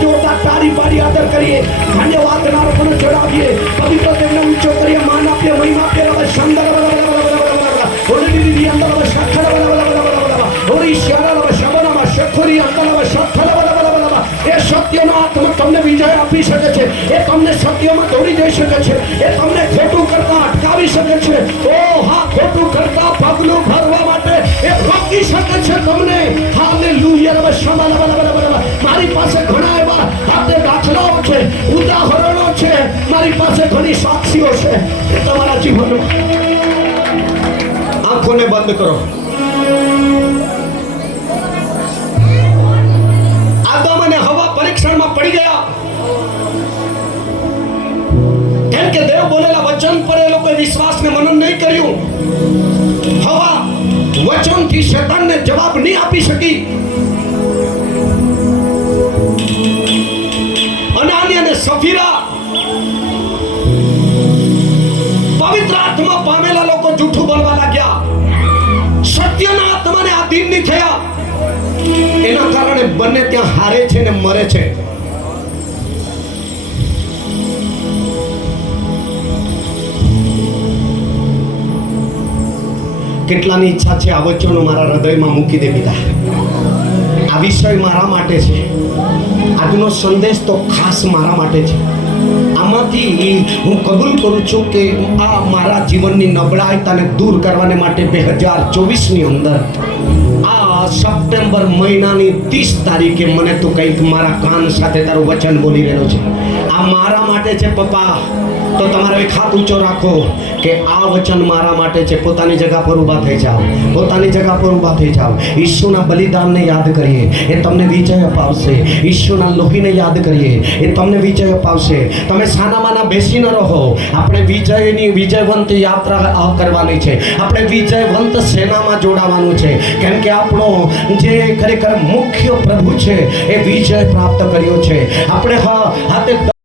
જોરદાર તારી પાડી આદર કરીએ. ધન્યવાદ નારોપણ ચડાવીએ. પવિત્ર તેમને ઊંચો કરીએ. માન આપીએ, મહિમા આપીએ. હવે શાનદાર ઓલી અંદર હવે શાખર ઓરી શારા હવે શબનામાં શખરી અંદર હવે શખર એ સત્યનો આત્મા તમને વિજય આપી શકે છે. એ તમને સત્યમાં દોડી જઈ શકે છે. એ તમને ખોટું કરતા અટકાવી શકે છે. ઓ હા, ખોટું કરતા પગલું ભરવા માટે એ રોકી શકે છે તમને. હાલેલુયા. હવે શબનામાં મારી પાસે ઘણા એવા હાથે દાખલાઓ છે, ઉદાહરણો છે. મારી પાસે ઘણી સાક્ષીઓ છે. એ તમારા જીવનમાં આંખોને બંધ કરો. આદમ અને હવા પરીક્ષણમાં પડી ગયા કેમ કે દેવ બોલેલા વચન પર એ લોકોએ વિશ્વાસને મનન નહીં કર્યું. હવા વચનથી શેતાનને જવાબ નહીં આપી શકી. અનાની અને સફીરા પવિત્ર આત્મા પામેલા લોકો જૂઠું બોલવા લાગ્યા. સત્યના આત્માને આધીન નહીં થયા. એના કારણે બંને ત્યાં હારે છે ને મરે છે. કેટલાની ઈચ્છા છે આ વચનો મારા હૃદયમાં મૂકી દે પિતા. આ વિષય મારા માટે છે. આજનો સંદેશ તો ખાસ મારા માટે છે. આમાંથી હું કબૂલ કરું છું કે આ મારા જીવનની નબળાઈતાને દૂર કરવાને માટે 2024ની અંદર આ સપ્ટેમ્બર મહિનાની 30 તારીખે મને તો કંઈક મારા કાન સાથે તારું વચન બોલી રહ્યો છે. આ મારા માટે છે પપ્પા. તો તમારો એક હાથ ઊંચો રાખો કે આ વચન મારા માટે છે. પોતાની જગ્યા પર ઊભા થઈ જાઓ. પોતાની જગ્યા પર ઊભા થઈ જાઓ. ઈસુના બલિદાનને યાદ કરીએ. એ તમને વિજય અપાવશે. ઈસુના લોહીને યાદ કરીએ. એ તમને વિજય અપાવશે. તમે સાનામાના બેસી ન રહો. આપણે વિજયવંત યાત્રા કરવાની છે. આપણે વિજયવંત સેનામાં જોડાવાનું છે. કેમ કે આપણો જે ખરેખર મુખ્ય પ્રભુ છે એ વિજય પ્રાપ્ત કર્યો છે. આપણે હાથે